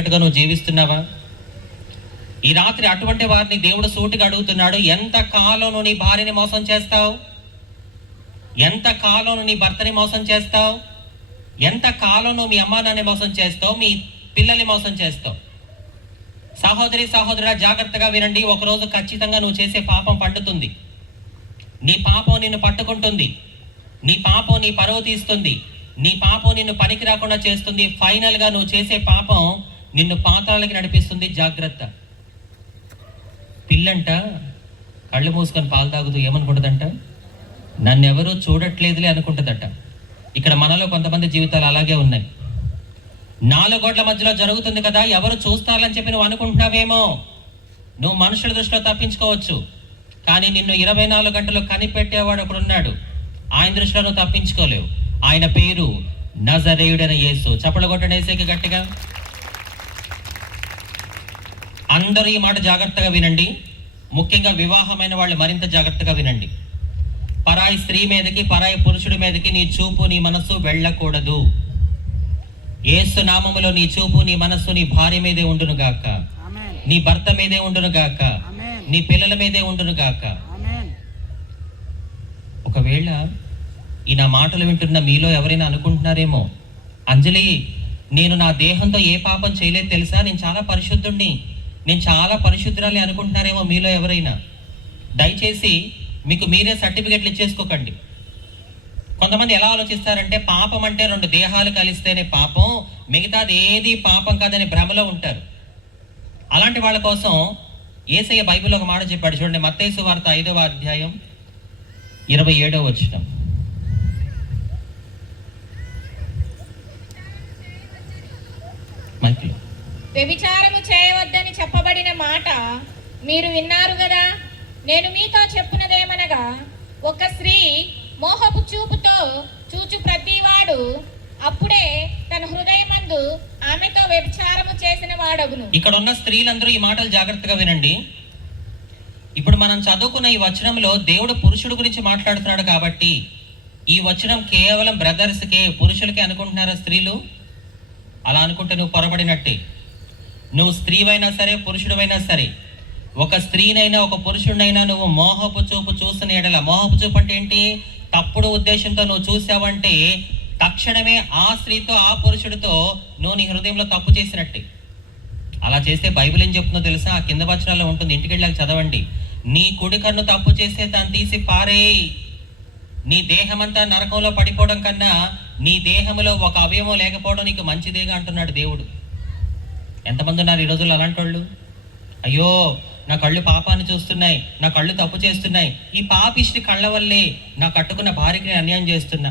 తగ్గట్టుగా నువ్వు జీవిస్తున్నావా? ఈ రాత్రి అటువంటి వారిని దేవుడు సూటిగా అడుగుతున్నాడు, ఎంత కాలం నువ్వు నీ భార్యని మోసం చేస్తావు? ఎంత కాలం నువ్వు నీ భర్తని మోసం చేస్తావు? ఎంత కాలం నువ్వు మీ అమ్మా నాన్నని మోసం చేస్తావు, మీ పిల్లల్ని మోసం చేస్తావు? సహోదరి సహోదరుడా, జాగ్రత్తగా వినండి. ఒకరోజు ఖచ్చితంగా నువ్వు చేసే పాపం పండుతుంది. నీ పాపం నిన్ను పట్టుకుంటుంది. నీ పాపం నీ పరువు తీస్తుంది. నీ పాపం నిన్ను పనికి రాకుండా చేస్తుంది. ఫైనల్గా నువ్వు చేసే పాపం నిన్ను పాతాళాలకి నడిపిస్తుంది. జాగ్రత్త. పిల్లంట కళ్ళు మూసుకొని పాలు తాగుతూ ఏమనుకుంటుందంట? నన్నెవరూ చూడట్లేదులే అనుకుంటుందట. ఇక్కడ మనలో కొంతమంది జీవితాలు అలాగే ఉన్నాయి. 4 గోడల మధ్యలో జరుగుతుంది కదా, ఎవరు చూస్తారని చెప్పి నువ్వు అనుకుంటున్నావేమో. నువ్వు మనుషుల దృష్టిలో తప్పించుకోవచ్చు, కానీ నిన్ను 24 గంటలు కనిపెట్టేవాడు ఒకడున్నాడు. ఆయన దృష్టిలో నువ్వు తప్పించుకోలేవు. ఆయన పేరు నజరేయుడైన యేసు. చప్పలు కొట్టండి యేసుకి గట్టిగా. అందరూ ఈ మాట జాగ్రత్తగా వినండి. ముఖ్యంగా వివాహమైన వాళ్ళు మరింత జాగ్రత్తగా వినండి. పరాయి స్త్రీ మీదకి, పరాయి పురుషుడి మీదకి నీ చూపు, నీ మనస్సు వెళ్ళకూడదు. యేసు నామములో నీ చూపు, నీ మనస్సు నీ భార్య మీదే ఉండును గాక, నీ భర్త మీదే ఉండును గాక, నీ పిల్లల మీదే ఉండును గాక. ఒకవేళ ఈ నా మాటలు వింటున్న మీలో ఎవరైనా అనుకుంటున్నారేమో, అంజలి నేను నా దేహంతో ఏ పాపం చేయలేదు తెలుసా, నేను చాలా పరిశుద్ధుణ్ణి, నేను చాలా పరిశుద్ధురాలి అనుకుంటున్నారేమో మీలో ఎవరైనా. దయచేసి మీకు మీరే సర్టిఫికెట్లు ఇచ్చేసుకోకండి. కొంతమంది ఎలా ఆలోచిస్తారంటే పాపం అంటే 2 దేహాలు కలిస్తేనే పాపం, మిగతాది ఏది పాపం కాదని భ్రమలో ఉంటారు. అలాంటి వాళ్ళ కోసం యేసయ్య బైబిల్లో ఒక మాట చెప్పాడు చూడండి. మత్తయి సువార్త 5వ అధ్యాయం 27వ వచనం. వ్యభిచారము చేయవద్దని చెప్పబడిన మాట మీరు విన్నారు కదా. నేను మీతో చెప్పున్నదేమనగా, ఒక స్త్రీ మోహపు చూపుతో చూచు ప్రతివాడు అప్పుడే తన హృదయమందు ఆమెతో వ్యభిచారము చేసిన వాడగును. ఇక్కడ ఉన్న స్త్రీలందరూ ఈ మాటలు జాగ్రత్తగా వినండి. ఇప్పుడు మనం చదువుకున్న ఈ వచనంలో దేవుడు పురుషుడు గురించి మాట్లాడుతున్నాడు కాబట్టి ఈ వచనం కేవలం బ్రదర్స్కే, పురుషులకే అనుకుంటున్నారా స్త్రీలు? అలా అనుకుంటే నువ్వు పొరబడినట్టే. నువ్వు స్త్రీవైనా సరే, పురుషుడివైనా సరే, ఒక స్త్రీనైనా ఒక పురుషుడినైనా నువ్వు మోహపు చూపు చూసిన ఎడల, మోహపు చూపు అంటే ఏంటి? తప్పుడు ఉద్దేశంతో నువ్వు చూసావంటే తక్షణమే ఆ స్త్రీతో, ఆ పురుషుడితో నువ్వు నీ హృదయంలో తప్పు చేసినట్టే. అలా చేస్తే బైబిల్ ఏం చెప్తుందో తెలుసా? ఆ కింద వచనాల్లో ఉంటుంది, ఇంటికి వెళ్ళాక చదవండి. నీ కుడి కన్ను తప్పు చేస్తే దాన్ని తీసి పారేయ్. నీ దేహమంతా నరకంలో పడిపోవడం కన్నా నీ దేహంలో ఒక అవయవం లేకపోవడం నీకు మంచిదేగా అంటున్నాడు దేవుడు. ఎంతమంది ఉన్నారు ఈ రోజుల్లో అలాంటి వాళ్ళు? అయ్యో నా కళ్ళు పాపాన్ని చూస్తున్నాయి, నా కళ్ళు తప్పు చేస్తున్నాయి, ఈ పాపిష్టి కళ్ళ వల్లే నా కట్టుకున్న భార్యకి అన్యాయం చేస్తున్నా,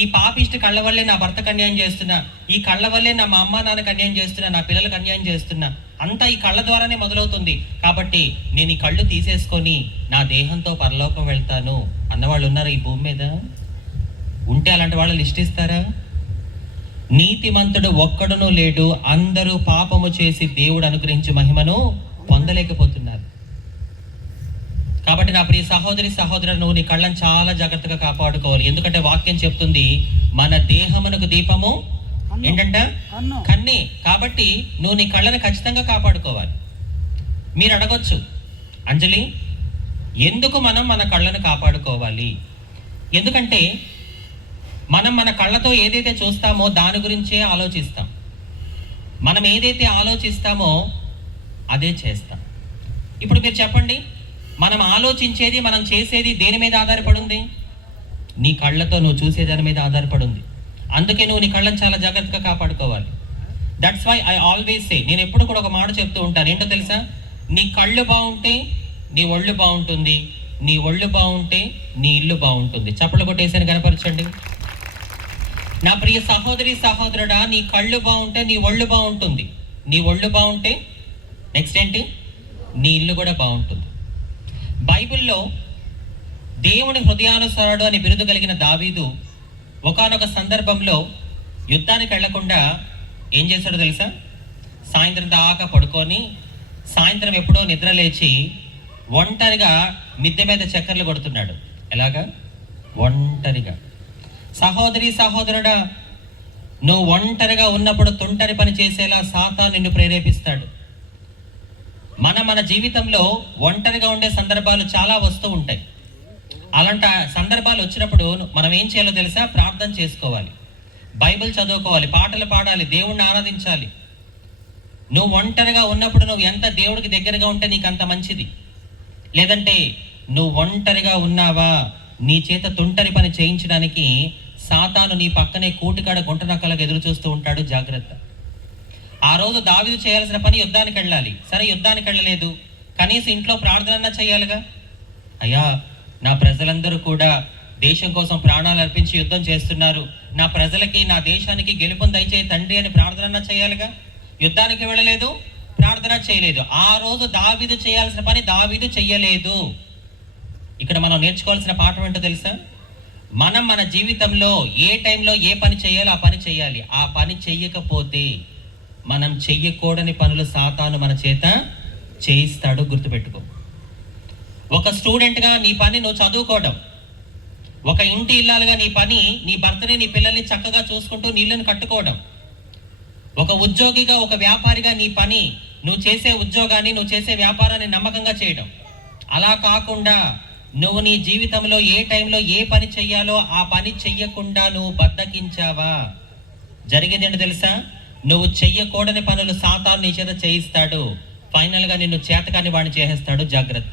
ఈ పాపిష్టి కళ్ళ వల్లే నా భర్తకు అన్యాయం చేస్తున్నా, ఈ కళ్ళ వల్లే నా మా అమ్మ నాన్నకు అన్యాయం చేస్తున్నా, నా పిల్లలకు అన్యాయం చేస్తున్నా. అంతా ఈ కళ్ళ ద్వారానే మొదలవుతుంది. కాబట్టి నేను ఈ కళ్ళు తీసేసుకొని నా దేహంతో పరలోకం వెళ్తాను అన్నవాళ్ళు ఉన్నారు ఈ భూమి మీద? ఉంటే అలాంటి వాళ్ళు లిస్ట్ ఇస్తారా? నీతిమంతుడు ఒక్కడునూ లేడు, అందరూ పాపము చేసి దేవుడు అనుగ్రహించి మహిమను పొందలేకపోతున్నారు. కాబట్టి నా ప్రియ సహోదరి సహోదరుడు, నువ్వు నీ కళ్ళని చాలా జాగ్రత్తగా కాపాడుకోవాలి. ఎందుకంటే వాక్యం చెప్తుంది మన దేహమునకు దీపము ఏంటంట? కన్నే. కాబట్టి నువ్వు నీ కళ్ళని ఖచ్చితంగా కాపాడుకోవాలి. మీరు అడగొచ్చు, అంజలి ఎందుకు మనం మన కళ్ళను కాపాడుకోవాలి? ఎందుకంటే మనం మన కళ్ళతో ఏదైతే చూస్తామో దాని గురించే ఆలోచిస్తాం. మనం ఏదైతే ఆలోచిస్తామో అదే చేస్తాం. ఇప్పుడు మీరు చెప్పండి, మనం ఆలోచించేది, మనం చేసేది దేని మీద ఆధారపడి ఉంది? నీ కళ్ళతో నువ్వు చూసే దాని మీద ఆధారపడి ఉంది. అందుకే నువ్వు నీ కళ్ళని చాలా జాగ్రత్తగా కాపాడుకోవాలి. That's why I always say, నేను ఎప్పుడు కూడా ఒక మాట చెప్తూ ఉంటాను. ఏంటో తెలుసా? నీ కళ్ళు బాగుంటే నీ ఒళ్ళు బాగుంటుంది, నీ ఒళ్ళు బాగుంటే నీ ఇల్లు బాగుంటుంది. చప్పలు కొట్టేసాను, కనపరచండి. నా ప్రియ సహోదరి సహోదరుడా, నీ కళ్ళు బాగుంటే నీ ఒళ్ళు బాగుంటుంది, నీ ఒళ్ళు బాగుంటే నెక్స్ట్ ఏంటి? నీ ఇల్లు కూడా బాగుంటుంది. బైబిల్లో దేవుని హృదయానుసారుడు అని బిరుదు కలిగిన దావీదు ఒకానొక సందర్భంలో యుద్ధానికి వెళ్లకుండా ఏం చేశాడో తెలుసా? సాయంత్రం దాకా పడుకొని సాయంత్రం ఎప్పుడో నిద్ర లేచి ఒంటరిగా మిద్దె మీద చక్కర్లు కొడుతున్నాడు. ఎలాగా? ఒంటరిగా. సహోదరి సహోదరుడా, నువ్వు ఒంటరిగా ఉన్నప్పుడు తుంటరి పని చేసేలా సాతాను నిన్ను ప్రేరేపిస్తాడు. మన జీవితంలో ఒంటరిగా ఉండే సందర్భాలు చాలా వస్తూ ఉంటాయి. అలాంటి సందర్భాలు వచ్చినప్పుడు మనం ఏం చేయాలో తెలుసా? ప్రార్థన చేసుకోవాలి, బైబిల్ చదువుకోవాలి, పాటలు పాడాలి, దేవుణ్ణి ఆరాధించాలి. నువ్వు ఒంటరిగా ఉన్నప్పుడు నువ్వు ఎంత దేవుడికి దగ్గరగా ఉంటే నీకు అంత మంచిది. లేదంటే నువ్వు ఒంటరిగా ఉన్నావా, నీ చేత తుంటరి పని చేయించడానికి సాతాను నీ పక్కనే కూటికాడ గుంటనక్కలకు ఎదురు చూస్తూ ఉంటాడు. జాగ్రత్త. ఆ రోజు దావీదు చేయాల్సిన పని యుద్ధానికి వెళ్ళాలి. సరే, యుద్ధానికి వెళ్ళలేదు, కనీసం ఇంట్లో ప్రార్థన చేయాలిగా. అయ్యా, నా ప్రజలందరూ కూడా దేశం కోసం ప్రాణాలు అర్పించి యుద్ధం చేస్తున్నారు, నా ప్రజలకి నా దేశానికి గెలుపుని దయచేయి తండ్రి అని ప్రార్థన చేయాలిగా. యుద్ధానికి వెళ్ళలేదు, ప్రార్థన చేయలేదు. ఆ రోజు దావీదు చేయాల్సిన పని దావీదు చెయ్యలేదు. ఇక్కడ మనం నేర్చుకోవాల్సిన పాఠం ఏంటో తెలుసా? మన జీవితంలో ఏ టైంలో ఏ పని చేయాలో ఆ పని చేయాలి. ఆ పని చెయ్యకపోతే మనం చెయ్యకూడని పనులు సాతాను మన చేత చేయిస్తాడు. గుర్తుపెట్టుకో. ఒక స్టూడెంట్గా నీ పని నువ్వు చదువుకోవడం, ఒక ఇంటి ఇల్లాలుగా నీ పని నీ భర్తని నీ పిల్లల్ని చక్కగా చూసుకుంటూ నీళ్ళని కట్టుకోవడం, ఒక ఉద్యోగిగా ఒక వ్యాపారిగా నీ పని నువ్వు చేసే ఉద్యోగాన్ని నువ్వు చేసే వ్యాపారాన్ని నమ్మకంగా చేయడం. అలా కాకుండా నువ్వు నీ జీవితంలో ఏ టైంలో ఏ పని చెయ్యాలో ఆ పని చెయ్యకుండా నువ్వు బద్దకించావా, జరిగేది ఏంటో తెలుసా? నువ్వు చెయ్యకూడని పనులు సాతాను నీ చేత చేయిస్తాడు. ఫైనల్గా నిన్ను చేతకాని వాడిని చేసేస్తాడు. జాగ్రత్త.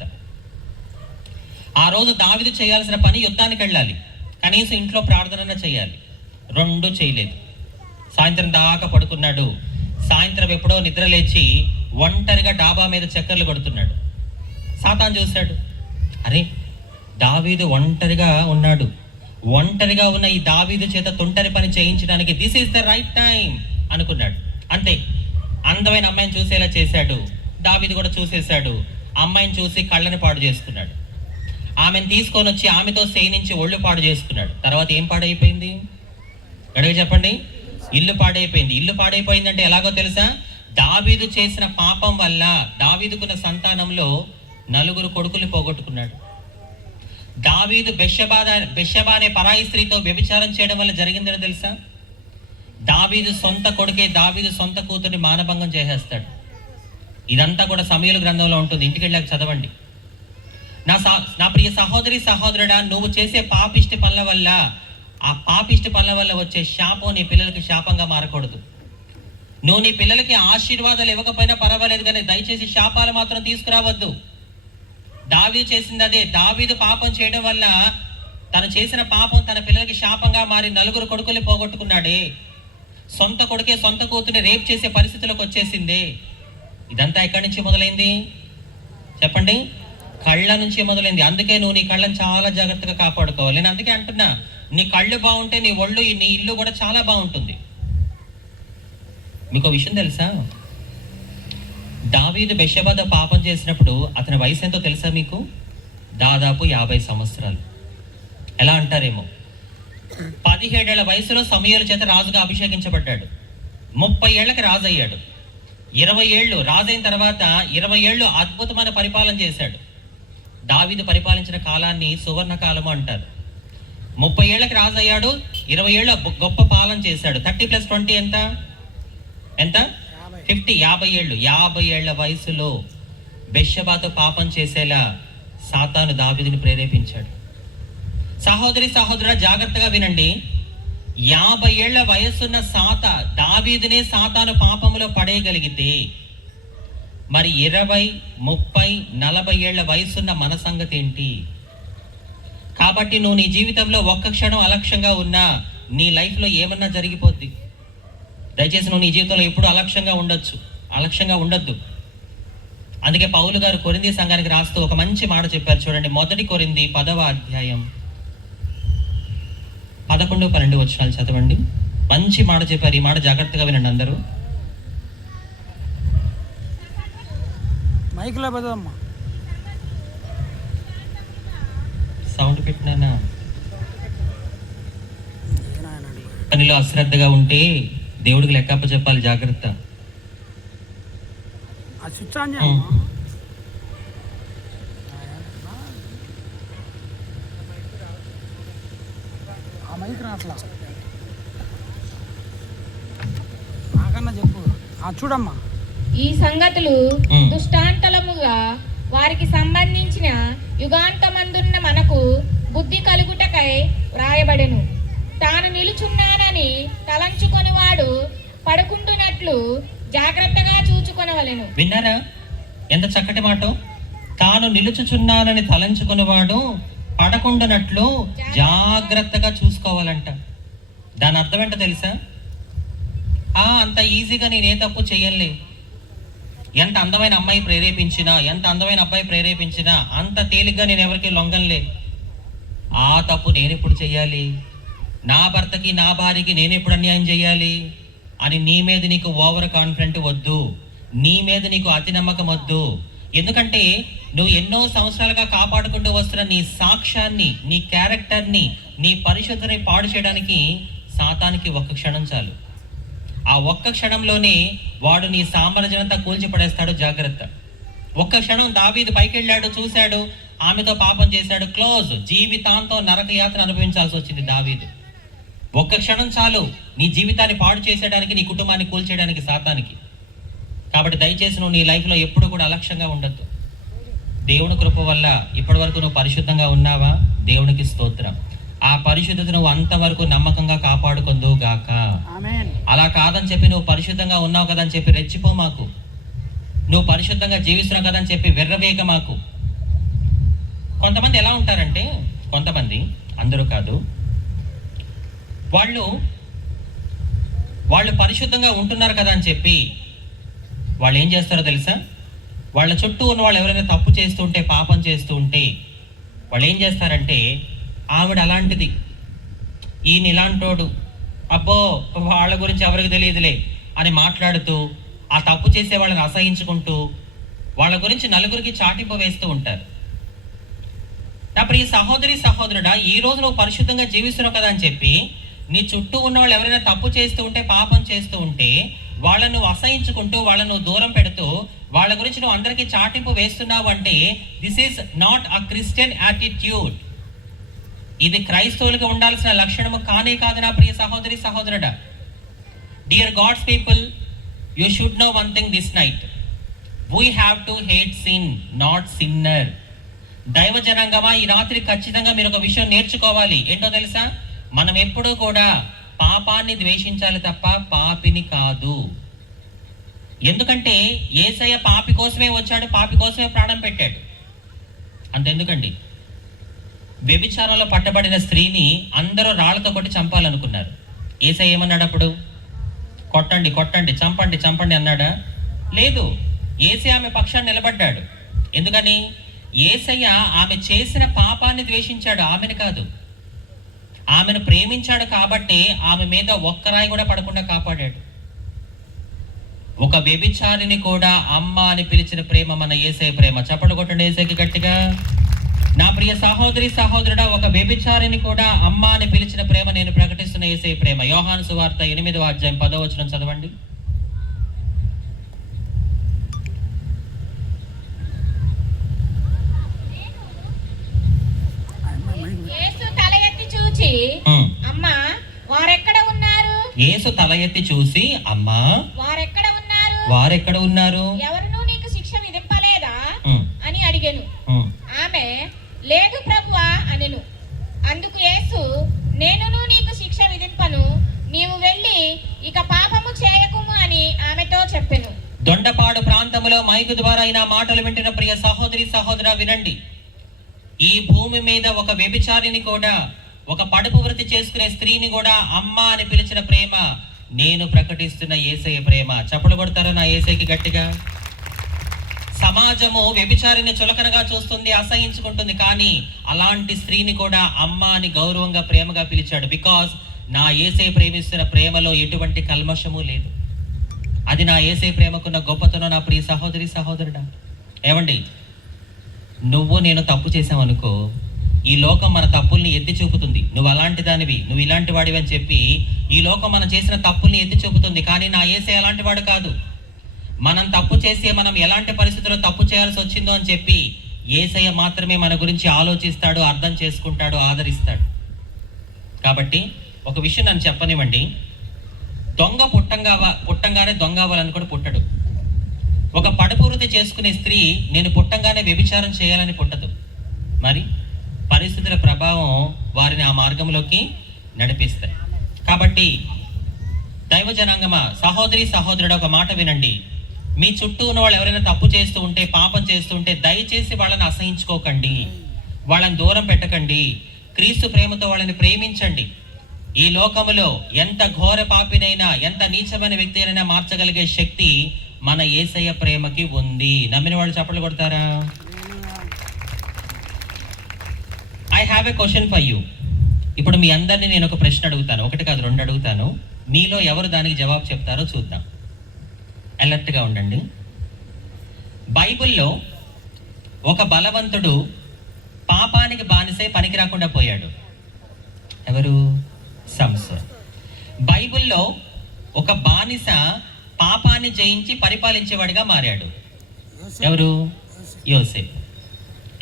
ఆ రోజు దావీదు చేయాల్సిన పని యుద్ధానికి వెళ్ళాలి, కనీసం ఇంట్లో ప్రార్థన చేయాలి. రెండూ చేయలేదు. సాయంత్రం దాకా పడుకున్నాడు. సాయంత్రం ఎప్పుడో నిద్ర లేచి ఒంటరిగా డాబా మీద చక్కర్లు కొడుతున్నాడు. సాతాను చూశాడు, అరే దావీదు ఒంటరిగా ఉన్నాడు, ఒంటరిగా ఉన్న ఈ దావీదు చేత తుంటరి పని చేయించడానికి this is the right time అనుకున్నాడు. అంతే, అందమైన అమ్మాయిని చూసేలా చేశాడు. దావీదు కూడా చూసేశాడు. అమ్మాయిని చూసి కళ్ళని పాడు చేసుకున్నాడు. ఆమెను తీసుకొని వచ్చి ఆమెతో సేనించి ఒళ్ళు పాడు చేసుకున్నాడు. తర్వాత ఏం పాడైపోయింది? గడిగా చెప్పండి. ఇల్లు పాడైపోయింది. ఇల్లు పాడైపోయిందంటే ఎలాగో తెలుసా? దావీదు చేసిన పాపం వల్ల దావీదుకున్న సంతానంలో 4 కొడుకులు పోగొట్టుకున్నాడు. దావీదు బెత్షెబా అనే పరాయి స్త్రీతో వ్యభిచారం చేయడం వల్ల జరిగిందని తెలుసా? దావీదు సొంత కొడుకే దావీదు సొంత కూతుర్ని మానభంగం చేసేస్తాడు. ఇదంతా కూడా సమూయేలు గ్రంథంలో ఉంటుంది, ఇంటికి వెళ్ళాక చదవండి. నా ప్రియ సహోదరి సహోదరుడా, నువ్వు చేసే పాపిష్టి పనుల వల్ల, ఆ పాపిష్టి పనుల వల్ల వచ్చే శాపం నీ పిల్లలకి శాపంగా మారకూడదు. నువ్వు నీ పిల్లలకి ఆశీర్వాదాలు ఇవ్వకపోయినా పర్వాలేదు, కానీ దయచేసి శాపాలు మాత్రం తీసుకురావద్దు. దావీదు చేసింది అదే. దావీదు పాపం చేయడం వల్ల తను చేసిన పాపం తన పిల్లలకి శాపంగా మారి 4 కొడుకులు పోగొట్టుకున్నాడే. సొంత కొడుకే సొంత కూతుర్ని రేప్ చేసే పరిస్థితులకు వచ్చేసింది. ఇదంతా ఎక్కడి నుంచి మొదలైంది చెప్పండి? కళ్ళ నుంచి మొదలైంది. అందుకే నువ్వు నీ కళ్ళని చాలా జాగ్రత్తగా కాపాడుకోవాలి. నేను అందుకే అంటున్నా, నీ కళ్ళు బాగుంటే నీ ఒళ్ళు నీ ఇల్లు కూడా చాలా బాగుంటుంది. మీకు విషయం తెలుసా? దావీదు బెత్షెబాతో పాపం చేసినప్పుడు అతని వయసు ఎంతో తెలుసా మీకు? దాదాపు 50 సంవత్సరాలు. ఎలా అంటారేమో, 17 ఏళ్ల వయసులో సమూయేలు చేత రాజుగా అభిషేకించబడ్డాడు. 30 ఏళ్లకి రాజు అయ్యాడు. 20 ఏళ్ళు రాజైన తర్వాత 20 ఏళ్ళు అద్భుతమైన పరిపాలన చేశాడు. దావీదు పరిపాలించిన కాలాన్ని సువర్ణ కాలము అంటారు. 30 ఏళ్ళకి రాజు అయ్యాడు, 20 ఏళ్ళ గొప్ప పాలన చేశాడు. 30 + 20 ఎంత? 50 ఏళ్ళు. 50 ఏళ్ల వయసులో బెత్షెబాతో పాపం చేసేలా సాతాను దావీదుని ప్రేరేపించాడు. సహోదరి సహోదరుడా, జాగ్రత్తగా వినండి. 50 ఏళ్ల వయసున్న దావీదునే సాతాను పాపములో పడేయగలిగితే మరి 20, 30, 40 ఏళ్ల వయసున్న మన సంగతి ఏంటి? కాబట్టి నువ్వు నీ జీవితంలో ఒక్క క్షణం అలక్ష్యంగా ఉన్నా నీ లైఫ్లో ఏమన్నా జరిగిపోద్ది. దయచేసి నువ్వు నీ జీవితంలో ఎప్పుడు అలక్ష్యంగా ఉండొద్దు. అందుకే పౌలు గారు కొరింథీ సంఘానికి రాస్తూ ఒక మంచి మాట చెప్పారు. చూడండి, 1 కొరింథీ 10వ అధ్యాయం 11, 12 వచనాలు చదవండి. మంచి మాట చెప్పారు. ఈ మాట జాగ్రత్తగా వినండి అందరూ. సౌండ్ పెట్టినా పనిలో అశ్రద్ధగా ఉంటే దేవుడికి లెక్కప్ప చెప్పాలి. జాగ్రత్త. చూడమ్మా. ఈ సంగతులు ఉమ్. దృష్టాంతలముగా వారికి సంబంధించిన యుగాంతమందున్న మనకు బుద్ధి కలుగుటకై వ్రాయబడెను. తాను నిలుచున్నానని తలంచుకొనివాడు పడుకుంటున్నట్లు జాగ్రత్తగా చూచుకొనవలెను. విన్నారా ఎంత చక్కటి మాట? తాను నిలుచుచున్నానని తలంచుకునేవాడు పడకుండానట్లు జాగ్రత్తగా చూసుకోవాలంట. దాని అర్థం ఏంటో తెలుసా? అంత ఈజీగా నేనే తప్పు చేయలే. ఎంత అందమైన అమ్మాయి ప్రేరేపించినా, ఎంత అందమైన అబ్బాయి ప్రేరేపించినా అంత తేలిగ్గా నేను ఎవరికి లొంగలే. ఆ తప్పు నేను ఎప్పుడు చెయ్యాలి? నా భర్తకి నా భార్యకి నేను ఎప్పుడు అన్యాయం చేయాలి అని నీ మీద నీకు ఓవర్ కాన్ఫిడెంట్ వద్దు, నీ మీద నీకు అతి నమ్మకం వద్దు. ఎందుకంటే నువ్వు ఎన్నో సంవత్సరాలుగా కాపాడుకుంటూ వస్తున్న నీ సాక్ష్యాన్ని, నీ క్యారెక్టర్ని, నీ పరిశుద్ధని పాడు చేయడానికి సాతానికి ఒక్క క్షణం చాలు. ఆ ఒక్క క్షణంలోనే వాడు నీ సామ్రాజ్యమంతా కూల్చి పడేస్తాడు. జాగ్రత్త. ఒక్క క్షణం దావీదు పైకి వెళ్ళాడు, చూశాడు, ఆమెతో పాపం చేశాడు, క్లోజ్. జీవితాంతం నరక యాత్ర అనుభవించాల్సి వచ్చింది దావీదు. ఒక్క క్షణం చాలు నీ జీవితాన్ని పాడు చేసేయడానికి, నీ కుటుంబాన్ని కూల్చేయడానికి సాతానికి. కాబట్టి దయచేసి నువ్వు నీ లైఫ్లో ఎప్పుడు కూడా అలక్ష్యంగా ఉండద్దు. దేవుని కృప వల్ల ఇప్పటి వరకు నువ్వు పరిశుద్ధంగా ఉన్నావా? దేవునికి స్తోత్రం. ఆ పరిశుద్ధత నువ్వు అంతవరకు నమ్మకంగా కాపాడుకుందువు గాక. అలా కాదని చెప్పి నువ్వు పరిశుద్ధంగా ఉన్నావు కదని చెప్పి రెచ్చిపో మాకు. నువ్వు పరిశుద్ధంగా జీవిస్తున్నావు కదని చెప్పి వెర్రవేగ మాకు. కొంతమంది ఎలా ఉంటారంటే, కొంతమంది, అందరూ కాదు, వాళ్ళు పరిశుద్ధంగా ఉంటున్నారు కదా అని చెప్పి వాళ్ళు ఏం చేస్తారో తెలుసా? వాళ్ళ చుట్టూ ఉన్న వాళ్ళు ఎవరైనా తప్పు చేస్తూ ఉంటే, పాపం చేస్తూ ఉంటే వాళ్ళు ఏం చేస్తారంటే, ఆవిడ అలాంటిది, ఈయన ఇలాంటోడు, అబ్బో వాళ్ళ గురించి ఎవరికి తెలియదులే అని మాట్లాడుతూ, ఆ తప్పు చేసే వాళ్ళని అసహించుకుంటూ వాళ్ళ గురించి నలుగురికి చాటింపు వేస్తూ ఉంటారు. అప్పుడు ఈ సహోదరి సహోదరుడా, ఈ రోజు నువ్వు పరిశుద్ధంగా జీవిస్తున్నావు కదా అని చెప్పి నీ చుట్టూ ఉన్న వాళ్ళు ఎవరైనా తప్పు చేస్తూ ఉంటే, పాపం చేస్తూ ఉంటే వాళ్ళను అసహించుకుంటూ, వాళ్ళను దూరం పెడుతూ, వాళ్ళ గురించి నువ్వు అందరికీ చాటింపు వేస్తున్నావు అంటే this is not a Christian attitude. ఇది క్రైస్తవులకు ఉండాల్సిన లక్షణము కానే కాదు నా ప్రియ సహోదరి సహోదరుడా. Dear God's people, you should know one thing this night. We have to hate sin, not sinner. దైవ జనాంగమా, ఈ రాత్రి ఖచ్చితంగా మీరు ఒక విషయం నేర్చుకోవాలి. ఏంటో తెలుసా? మనం ఎప్పుడూ కూడా పాపాన్ని ద్వేషించాలి తప్ప పాపిని కాదు. ఎందుకంటే యేసయ్య పాపి కోసమే వచ్చాడు, పాపి కోసమే ప్రాణం పెట్టాడు. అంతెందుకండి, వ్యభిచారంలో పట్టబడిన స్త్రీని అందరూ రాళ్లతో కొట్టి చంపాలనుకున్నారు. యేసయ్య ఏమన్నాడు అప్పుడు? కొట్టండి, కొట్టండి, చంపండి, చంపండి అన్నాడా? లేదు. యేసయ్య ఆమె పక్షాన్ని నిలబడ్డాడు. ఎందుకని? యేసయ్య ఆమె చేసిన పాపాన్ని ద్వేషించాడు, ఆమెను కాదు. ఆమెను ప్రేమించాడు కాబట్టి ఆమె మీద ఒక్క రాయి కూడా పడకుండా కాపాడాడు. ఒక వ్యభిచారిని కూడా అమ్మ అని పిలిచిన ప్రేమ మన యేసయ్య ప్రేమ. చప్పట్లు కొట్టండి యేసయ్యకి గట్టిగా. నా ప్రియ సహోదరి సహోదరుడా, ఒక వ్యభిచారిని కూడా అమ్మ అని పిలిచిన ప్రేమ నేను ప్రకటిస్తున్న యేసయ్య ప్రేమ. యోహాను సువార్త 8వ అధ్యాయం 10వ వచనం చదవండి. యేసు తల ఎత్తి చూచి, అమ్మా వారెక్కడ ఉన్నారు? యేసు తల ఎత్తి చూసి, అమ్మా వారెక్కడ ఉన్నారు? వారెక్కడ ఉన్నారు? ఎవరునూ నీకు శిక్ష విధింపలేదా అని అడిగెను. ఆమె, లేదు ప్రభువా అనెను. అందుకు యేసు, నేనును నీకు శిక్ష విధింపను, నీవు వెళ్ళి ఇక పాపము చేయకుము అని ఆమెతో చెప్పెను. దొండపాడు ప్రాంతములో మైకు ద్వారా అయినా మాటలు వింటున్న ప్రియ సహోదరి సహోదరా వినండి. ఈ భూమి మీద ఒక వ్యభిచారిని కూడా, ఒక పడుపు వృత్తి చేసుకునే స్త్రీని కూడా అమ్మ అని పిలిచిన ప్రేమ నేను ప్రకటిస్తున్న యేసయ్య ప్రేమ. చప్పలు కొడతారా నా యేసయ్యకి గట్టిగా? సమాజము వ్యభిచారిని చులకనగా చూస్తుంది, అసహించుకుంటుంది. కానీ అలాంటి స్త్రీని కూడా అమ్మ అని గౌరవంగా ప్రేమగా పిలిచాడు. బికాజ్ నా యేసయ్య ప్రేమిస్తున్న ప్రేమలో ఎటువంటి కల్మషము లేదు. అది నా యేసయ్య ప్రేమకున్న గొప్పతనం నా ప్రియ సహోదరి సహోదరుడా. ఏమండి, నువ్వు నేను తప్పు చేసామనుకో, ఈ లోకం మన తప్పుల్ని ఎత్తి చూపుతుంది. నువ్వు అలాంటి దానివి, నువ్వు ఇలాంటి వాడివి అని చెప్పి ఈ లోకం మనం చేసిన తప్పుల్ని ఎత్తి చూపుతుంది. కానీ నా యేసయ్య అలాంటి వాడు కాదు. మనం తప్పు చేసి మనం ఎలాంటి పరిస్థితుల్లో తప్పు చేయాల్సి వచ్చిందో అని చెప్పి యేసయ్య మాత్రమే మన గురించి ఆలోచిస్తాడు, అర్థం చేసుకుంటాడు, ఆదరిస్తాడు. కాబట్టి ఒక విషయం నన్ను చెప్పనివ్వండి. దొంగ పుట్టంగానే దొంగ అవ్వాలని కూడా పుట్టడు. ఒక పడపూర్తి చేసుకునే స్త్రీ నేను పుట్టంగానే వ్యభిచారం చేయాలని పుట్టదు. మరి పరిస్థితుల ప్రభావం వారిని ఆ మార్గంలోకి నడిపిస్తాయి. కాబట్టి దైవ జనాంగమా, సహోదరి సహోదరుడు, ఒక మాట వినండి. మీ చుట్టూ ఉన్న వాళ్ళు ఎవరైనా తప్పు చేస్తూ ఉంటే, పాపం చేస్తూ ఉంటే, దయచేసి వాళ్ళని అసహించుకోకండి, వాళ్ళని దూరం పెట్టకండి. క్రీస్తు ప్రేమతో వాళ్ళని ప్రేమించండి. ఈ లోకములో ఎంత ఘోర పాపినైనా, ఎంత నీచమైన వ్యక్తి అయినా మార్చగలిగే శక్తి మన యేసయ్య ప్రేమకి ఉంది. నమ్మిన వాళ్ళు చప్పట్లు కొడతారా? I have a question for you. ఇప్పుడు మీ అందరినీ నేను ఒక ప్రశ్న అడుగుతాను, ఒకటి కాదు 2 అడుగుతాను. మీలో ఎవరు దానికి జవాబు చెప్తారో చూద్దాం. అలర్ట్గా ఉండండి. బైబిల్లో ఒక బలవంతుడు పాపానికి బానిసై పనికి రాకుండా పోయాడు. ఎవరు? సంసోన్. బైబిల్లో ఒక బానిస పాపాన్ని జయించి పరిపాలించేవాడిగా మారాడు. ఎవరు? యోసేపు.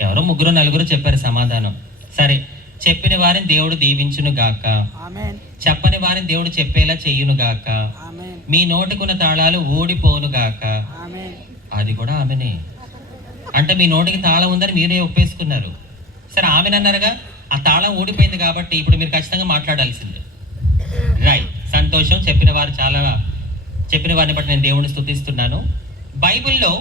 ఎవరో 3-4 చెప్పారు సమాధానం. సరే, చెప్పిన వారిని దేవుడు దీవించును గాక, చెప్పని వారిని దేవుడు చెప్పేలా చెయ్యును గాక, మీ నోటికున్న తాళాలు ఊడిపోను గాక. అది కూడా ఆమెనే. అంటే మీ నోటికి తాళం ఉందని మీరే ఒప్పేసుకున్నారు. సరే, ఆమెనన్నారుగా, ఆ తాళం ఊడిపోయింది కాబట్టి ఇప్పుడు మీరు ఖచ్చితంగా మాట్లాడాల్సిందే. రైట్, సంతోషం. చెప్పిన వారిని బట్టి నేను దేవుడిని స్తుతిస్తున్నాను. బైబిల్లో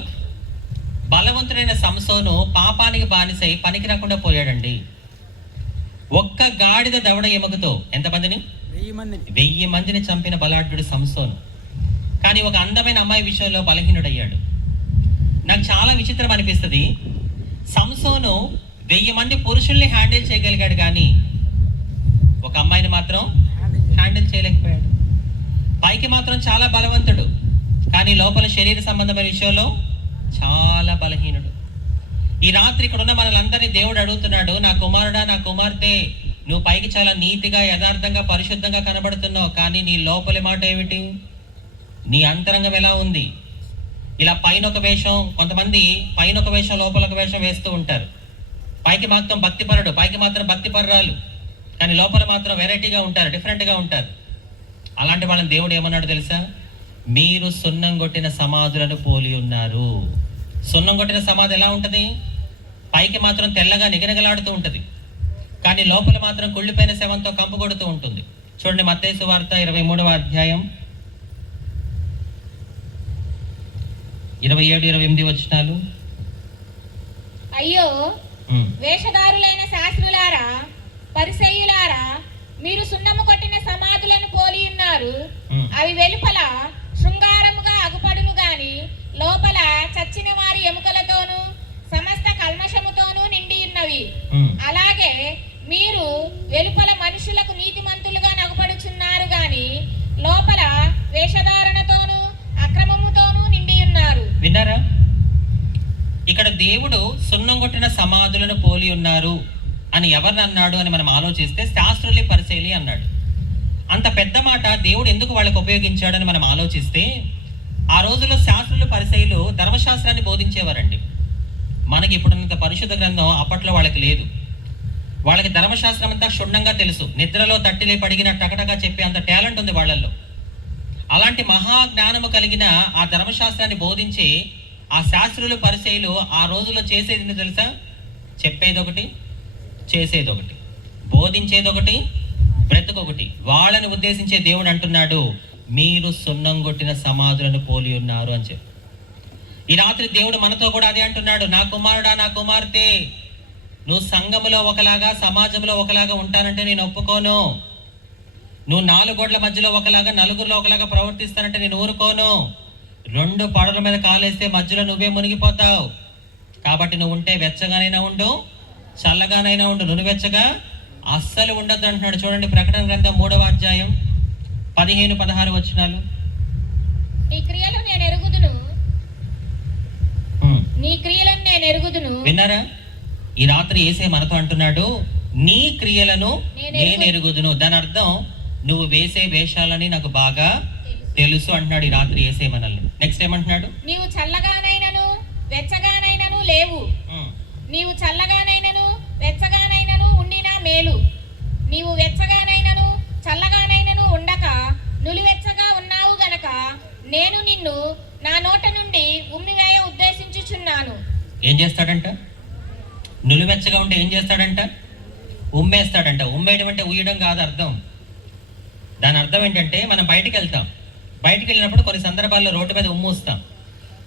బలవంతుడైన సంసోను పాపానికి బానిసై పనికి రాకుండా పోయాడండి. ఒక్క గాడిద దవడ ఎముకతో ఎంతమందిని? 1000 మందిని చంపిన బలాఢ్యుడు సంసోను. కానీ ఒక అందమైన అమ్మాయి విషయంలో బలహీనుడయ్యాడు. నాకు చాలా విచిత్రం అనిపిస్తుంది. సంసోను 1000 మంది పురుషుల్ని హ్యాండిల్ చేయగలిగాడు, కానీ ఒక అమ్మాయిని మాత్రం హ్యాండిల్ చేయలేకపోయాడు. పైకి మాత్రం చాలా బలవంతుడు, కానీ లోపల శరీర సంబంధమైన విషయంలో చాలా బలహీనుడు. ఈ రాత్రి ఇక్కడ ఉన్న మనలందరినీ దేవుడు అడుగుతున్నాడు, నా కుమారుడా, నా కుమార్తె, నువ్వు పైకి చాలా నీతిగా, యథార్థంగా, పరిశుద్ధంగా కనబడుతున్నావు, కానీ నీ లోపలి మాట ఏమిటి? నీ అంతరంగం ఎలా ఉంది? ఇలా పైన ఒక వేషం, కొంతమంది పైన ఒక వేషం లోపల ఒక వేషం వేస్తూ ఉంటారు. పైకి మాత్రం భక్తిపరుడు, పైకి మాత్రం భక్తిపరురాలు, కానీ లోపల మాత్రం వెరైటీగా ఉంటారు, డిఫరెంట్గా ఉంటారు. అలాంటి వాళ్ళని దేవుడు ఏమన్నాడు తెలుసా? మీరు సున్నం కొట్టిన సమాధులను పోలి ఉన్నారు. సున్నం కొట్టిన సమాధి ఎలా ఉంటుంది? పైకి మాత్రం తెల్లగా నిగనిగలాడుతూ ఉంటుంది, కానీ లోపల మాత్రం కుళ్ళిపోయిన శవంతో కంపు కొడుతూ ఉంటుంది. చూడండి, మత్తయి సువార్త 23వ అధ్యాయం 27-28 వచనాలు. అయ్యో, వేషధారులైన శాస్త్రులారా, పరిసయ్యులారా, మీరు సున్నము కొట్టిన సమాధులను పోలి ఉన్నారు. అవి వెలుపల శృంగారముగా అగుపడును గాని లోపల చచ్చిన వారి ఎముకలతోనూ సమస్త కల్మషముతోనూ నిండి ఉన్నవి. అలాగే మీరు వెలుపల మనుషులకు నీతిమంతులుగా నగుపడుచున్నారు గాని లోపల వేషధారణతోనూ అక్రమముతోనూ నిండి ఉన్నారు. విన్నారా? ఇక్కడ దేవుడు సున్నం కొట్టిన సమాధులను పోలి ఉన్నారు అని ఎవరిని అన్నాడు అని మనం ఆలోచిస్తే శాస్త్రులే, పరిసయ్యులే అన్నాడు. అంత పెద్ద మాట దేవుడు ఎందుకు వాళ్ళకి ఉపయోగించాడని మనం ఆలోచిస్తే, ఆ రోజుల్లో శాస్త్రులు, పరిసయ్యులు ధర్మశాస్త్రాన్ని బోధించేవారండి. మనకి ఇప్పుడున్నంత పరిశుద్ధ గ్రంథం అప్పట్లో వాళ్ళకి లేదు. వాళ్ళకి ధర్మశాస్త్రం అంతా క్షుణ్ణంగా తెలుసు. నిద్రలో తట్టిలే పడిగిన టకటగా చెప్పే అంత టాలెంట్ ఉంది వాళ్ళల్లో. అలాంటి మహాజ్ఞానము కలిగిన ఆ ధర్మశాస్త్రాన్ని బోధించే ఆ శాస్త్రులు, పరిసయ్యులు ఆ రోజుల్లో చేసేది తెలుసా? చెప్పేదొకటి, చేసేదొకటి, బోధించేదొకటి, బ్రతుకొకటి. వాళ్ళని ఉద్దేశించే దేవుడు అంటున్నాడు, మీరు సున్నం కొట్టిన సమాధులను పోలి ఉన్నారు అని చెప్పి. ఈ రాత్రి దేవుడు మనతో కూడా అదే అంటున్నాడు, నా కుమారుడా, నా కుమార్తె, నువ్వు సంఘములో ఒకలాగా, సమాజంలో ఒకలాగా ఉంటానంటే నేను ఒప్పుకోను. నువ్వు 4 గోడల మధ్యలో ఒకలాగా, నలుగురిలో ఒకలాగా ప్రవర్తిస్తానంటే నేను ఊరుకోను. 2 పడవల మీద కాలేస్తే మధ్యలో నువ్వే మునిగిపోతావు. కాబట్టి నువ్వు ఉంటే వెచ్చగానైనా ఉండు, చల్లగానైనా ఉండు, నువ్వెచ్చగా అస్సలు ఉండద్దు అంటున్నాడు. చూడండి, ప్రకటన గ్రంథం 3వ అధ్యాయం 15-16 వచనాలు. నీ క్రియలను నేను ఎరుగుదును. విన్నారా? ఈ రాత్రి యేసే మనతో అంటున్నాడు, నీ క్రియలను నేను ఎరుగుదును. దాని అర్థం నువ్వు వేసే వేషాలని నాకు బాగా తెలుసు అంటున్నాడు ఈ రాత్రి యేసే మనల్ని. నెక్స్ట్ ఏమంటున్నాడు? నీవు చల్లగానైనను వెచ్చగానైనను లేవు. నీవు చల్లగానైనను వెచ్చగానైనను ఉండినా మేలు. నీవు వెచ్చగానైనను చల్లగానైనను ఉండక నులివెచ్చగా ఉన్న నేను నిన్ను నా నోట నుండి ఉమ్మివేయ ఉద్దేశించుచున్నాను. ఏం చేస్తాడంట? నులివెచ్చగా ఉంటే ఏం చేస్తాడంట? ఉమ్మేస్తాడంట. ఉమ్మేయడం అంటే ఉయ్యడం కాదు అర్థం. దాని అర్థం ఏంటంటే, మనం బయటికి వెళ్తాం, బయటికి వెళ్ళినప్పుడు కొన్ని సందర్భాల్లో రోడ్డు మీద ఉమ్మూస్తాం.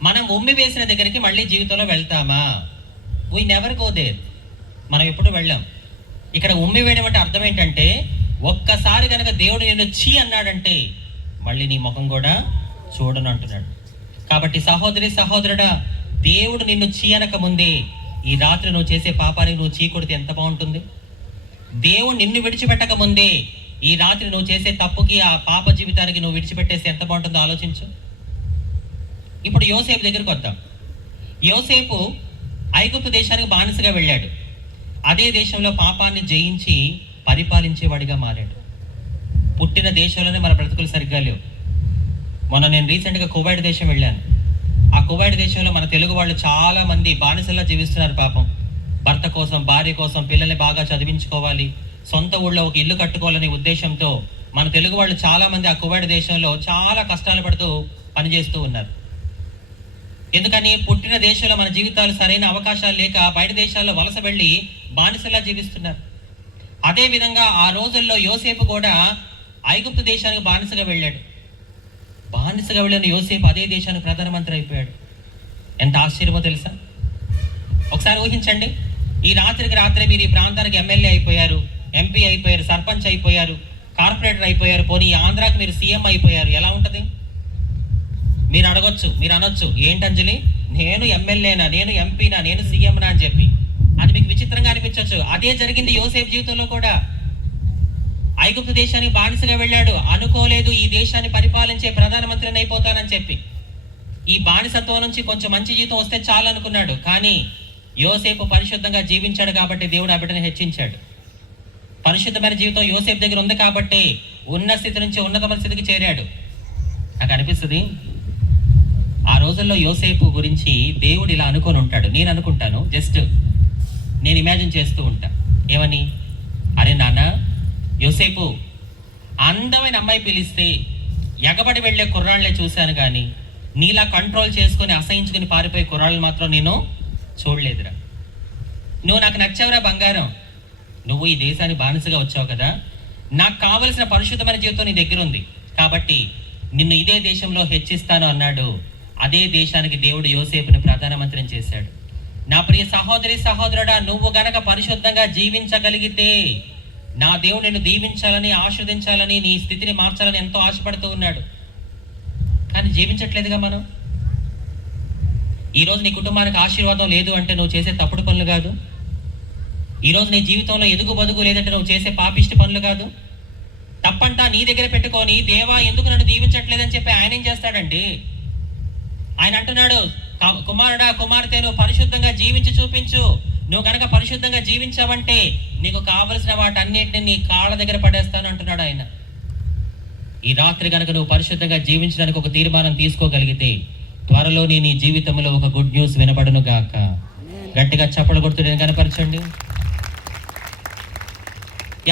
మనం ఉమ్మి వేసిన దగ్గరికి మళ్ళీ జీవితంలో వెళ్తామా? We never go there. మనం ఎప్పుడు వెళ్ళాం. ఇక్కడ ఉమ్మి వేయడం అంటే అర్థం ఏంటంటే, ఒక్కసారి కనుక దేవుడు నిన్ను చీ అన్నాడంటే మళ్ళీ నీ ముఖం కూడా చూడను అంటున్నాడు. కాబట్టి సహోదరి సహోదరుడా, దేవుడు నిన్ను చీ అనక ముందే ఈ రాత్రి నువ్వు చేసే పాపానికి నువ్వు చీ కొడితే ఎంత బాగుంటుంది. దేవుడు నిన్ను విడిచిపెట్టక ముందే ఈ రాత్రి నువ్వు చేసే తప్పుకి, ఆ పాప జీవితానికి నువ్వు విడిచిపెట్టేస్తే ఎంత బాగుంటుందో ఆలోచించు. ఇప్పుడు యోసేపు దగ్గరికి వద్దాం. యోసేపు ఐగుప్తు దేశానికి బానిసగా వెళ్ళాడు. అదే దేశంలో పాపాన్ని జయించి పరిపాలించేవాడిగా మారాడు. పుట్టిన దేశంలోనే మన బ్రతుకులు సరిగ్గా లేవు. మొన్న నేను రీసెంట్గా కువైట్ దేశం వెళ్ళాను. ఆ కువైట్ దేశంలో మన తెలుగు వాళ్ళు చాలా మంది బానిసల్లా జీవిస్తున్నారు. పాపం భర్త కోసం, భార్య కోసం, పిల్లల్ని బాగా చదివించుకోవాలి, సొంత ఊళ్ళో ఒక ఇల్లు కట్టుకోవాలనే ఉద్దేశంతో మన తెలుగు వాళ్ళు చాలా మంది ఆ కువైట్ దేశంలో చాలా కష్టాలు పడుతూ పనిచేస్తూ ఉన్నారు. ఎందుకని? పుట్టిన దేశంలో మన జీవితాలు సరైన అవకాశాలు లేక బయట దేశాల్లో వలస వెళ్ళి బానిసలా జీవిస్తున్నారు. అదే విధంగా ఆ రోజుల్లో యోసేపు కూడా ఐగుప్తు దేశానికి బానిసగా వెళ్ళాడు. బానిసగా వెళ్ళిన యోసేపు అదే దేశానికి ప్రధానమంత్రి అయిపోయాడు. ఎంత ఆశ్చర్యమో తెలుసా? ఒకసారి ఊహించండి, ఈ రాత్రికి రాత్రే మీరు ఈ ప్రాంతానికి ఎమ్మెల్యే అయిపోయారు, ఎంపీ అయిపోయారు, సర్పంచ్ అయిపోయారు, కార్పొరేటర్ అయిపోయారు, పోనీ ఆంధ్రాకి మీరు సీఎం అయిపోయారు. ఎలా ఉంటుంది? మీరు అడగొచ్చు, మీరు అనొచ్చు, ఏంటంజలి నేను ఎమ్మెల్యేనా, నేను ఎంపీనా, నేను సీఎంనా అని చెప్పి. అది మీకు విచిత్రంగా అనిపించవచ్చు. అదే జరిగింది యోసేపు జీవితంలో కూడా. ఐగుప్తు దేశానికి బానిసగా వెళ్ళాడు. అనుకోలేదు ఈ దేశాన్ని పరిపాలించే ప్రధానమంత్రిని అయిపోతానని చెప్పి. ఈ బానిసత్వం నుంచి కొంచెం మంచి జీవితం వస్తే చాలు అనుకున్నాడు. కానీ యోసేపు పరిశుద్ధంగా జీవించాడు కాబట్టి దేవుడు ఆ బిడ్డను హెచ్చించాడు. పరిశుద్ధమైన జీవితం యోసేపు దగ్గర ఉంది కాబట్టి ఉన్న స్థితి నుంచి ఉన్నతమైన స్థితికి చేరాడు. నాకు అనిపిస్తుంది, ఆ రోజుల్లో యోసేపు గురించి దేవుడు ఇలా అనుకొని ఉంటాడు. నేను అనుకుంటాను, జస్ట్ నేను ఇమాజిన్ చేస్తూ ఉంటా. ఏమని? అరే నాన్న యోసేపు, అందమైన అమ్మాయి పిలిస్తే ఎగబడి వెళ్ళే కుర్రాళ్లే చూశాను, కానీ నీలా కంట్రోల్ చేసుకుని అసహించుకుని పారిపోయే కుర్రాళ్ళు మాత్రం నేను చూడలేదురా. నువ్వు నాకు నచ్చావురా బంగారం. నువ్వు ఈ దేశానికి బానిసగా వచ్చావు కదా, నాకు కావలసిన పరిశుద్ధమైన జీవితం నీ దగ్గర ఉంది కాబట్టి నిన్ను ఇదే దేశంలో హెచ్చిస్తాను అన్నాడు. అదే దేశానికి దేవుడు యోసేపుని ప్రధానమంత్రిని చేశాడు. నా ప్రియ సహోదరి సహోదరుడా, నువ్వు గనక పరిశుద్ధంగా జీవించగలిగితే నా దేవుడు నిన్ను దీవించాలని, ఆశీర్వదించాలని, నీ స్థితిని మార్చాలని ఎంతో ఆశపడుతూ ఉన్నాడు. కానీ జీవించట్లేదుగా మనం. ఈరోజు నీ కుటుంబానికి ఆశీర్వాదం లేదు అంటే నువ్వు చేసే తప్పుడు పనులు కాదు. ఈరోజు నీ జీవితంలో ఎదుగు బదుగు లేదంటే నువ్వు చేసే పాపిష్టి పనులు కాదు. తప్పంతా నీ దగ్గర పెట్టుకొని దేవా ఎందుకు నన్ను దీవించట్లేదని చెప్పి ఆయన ఏం చేస్తాడండి? ఆయన అంటున్నాడు, కుమారుడా కుమార్తె, నువ్వు పరిశుద్ధంగా జీవించి చూపించు. నువ్వు కనుక పరిశుద్ధంగా జీవించావంటే నీకు కావలసిన వాటన్నిటిని నీ కాళ్ళ దగ్గర పడేస్తాను అంటున్నాడు ఆయన. ఈ రాత్రి కనుక నువ్వు పరిశుద్ధంగా జీవించడానికి ఒక తీర్మానం తీసుకోగలిగితే త్వరలోనే నీ జీవితంలో ఒక గుడ్ న్యూస్ వినబడును గాక. గట్టిగా చప్పలు కొడుతూ నేను కనపరచండి.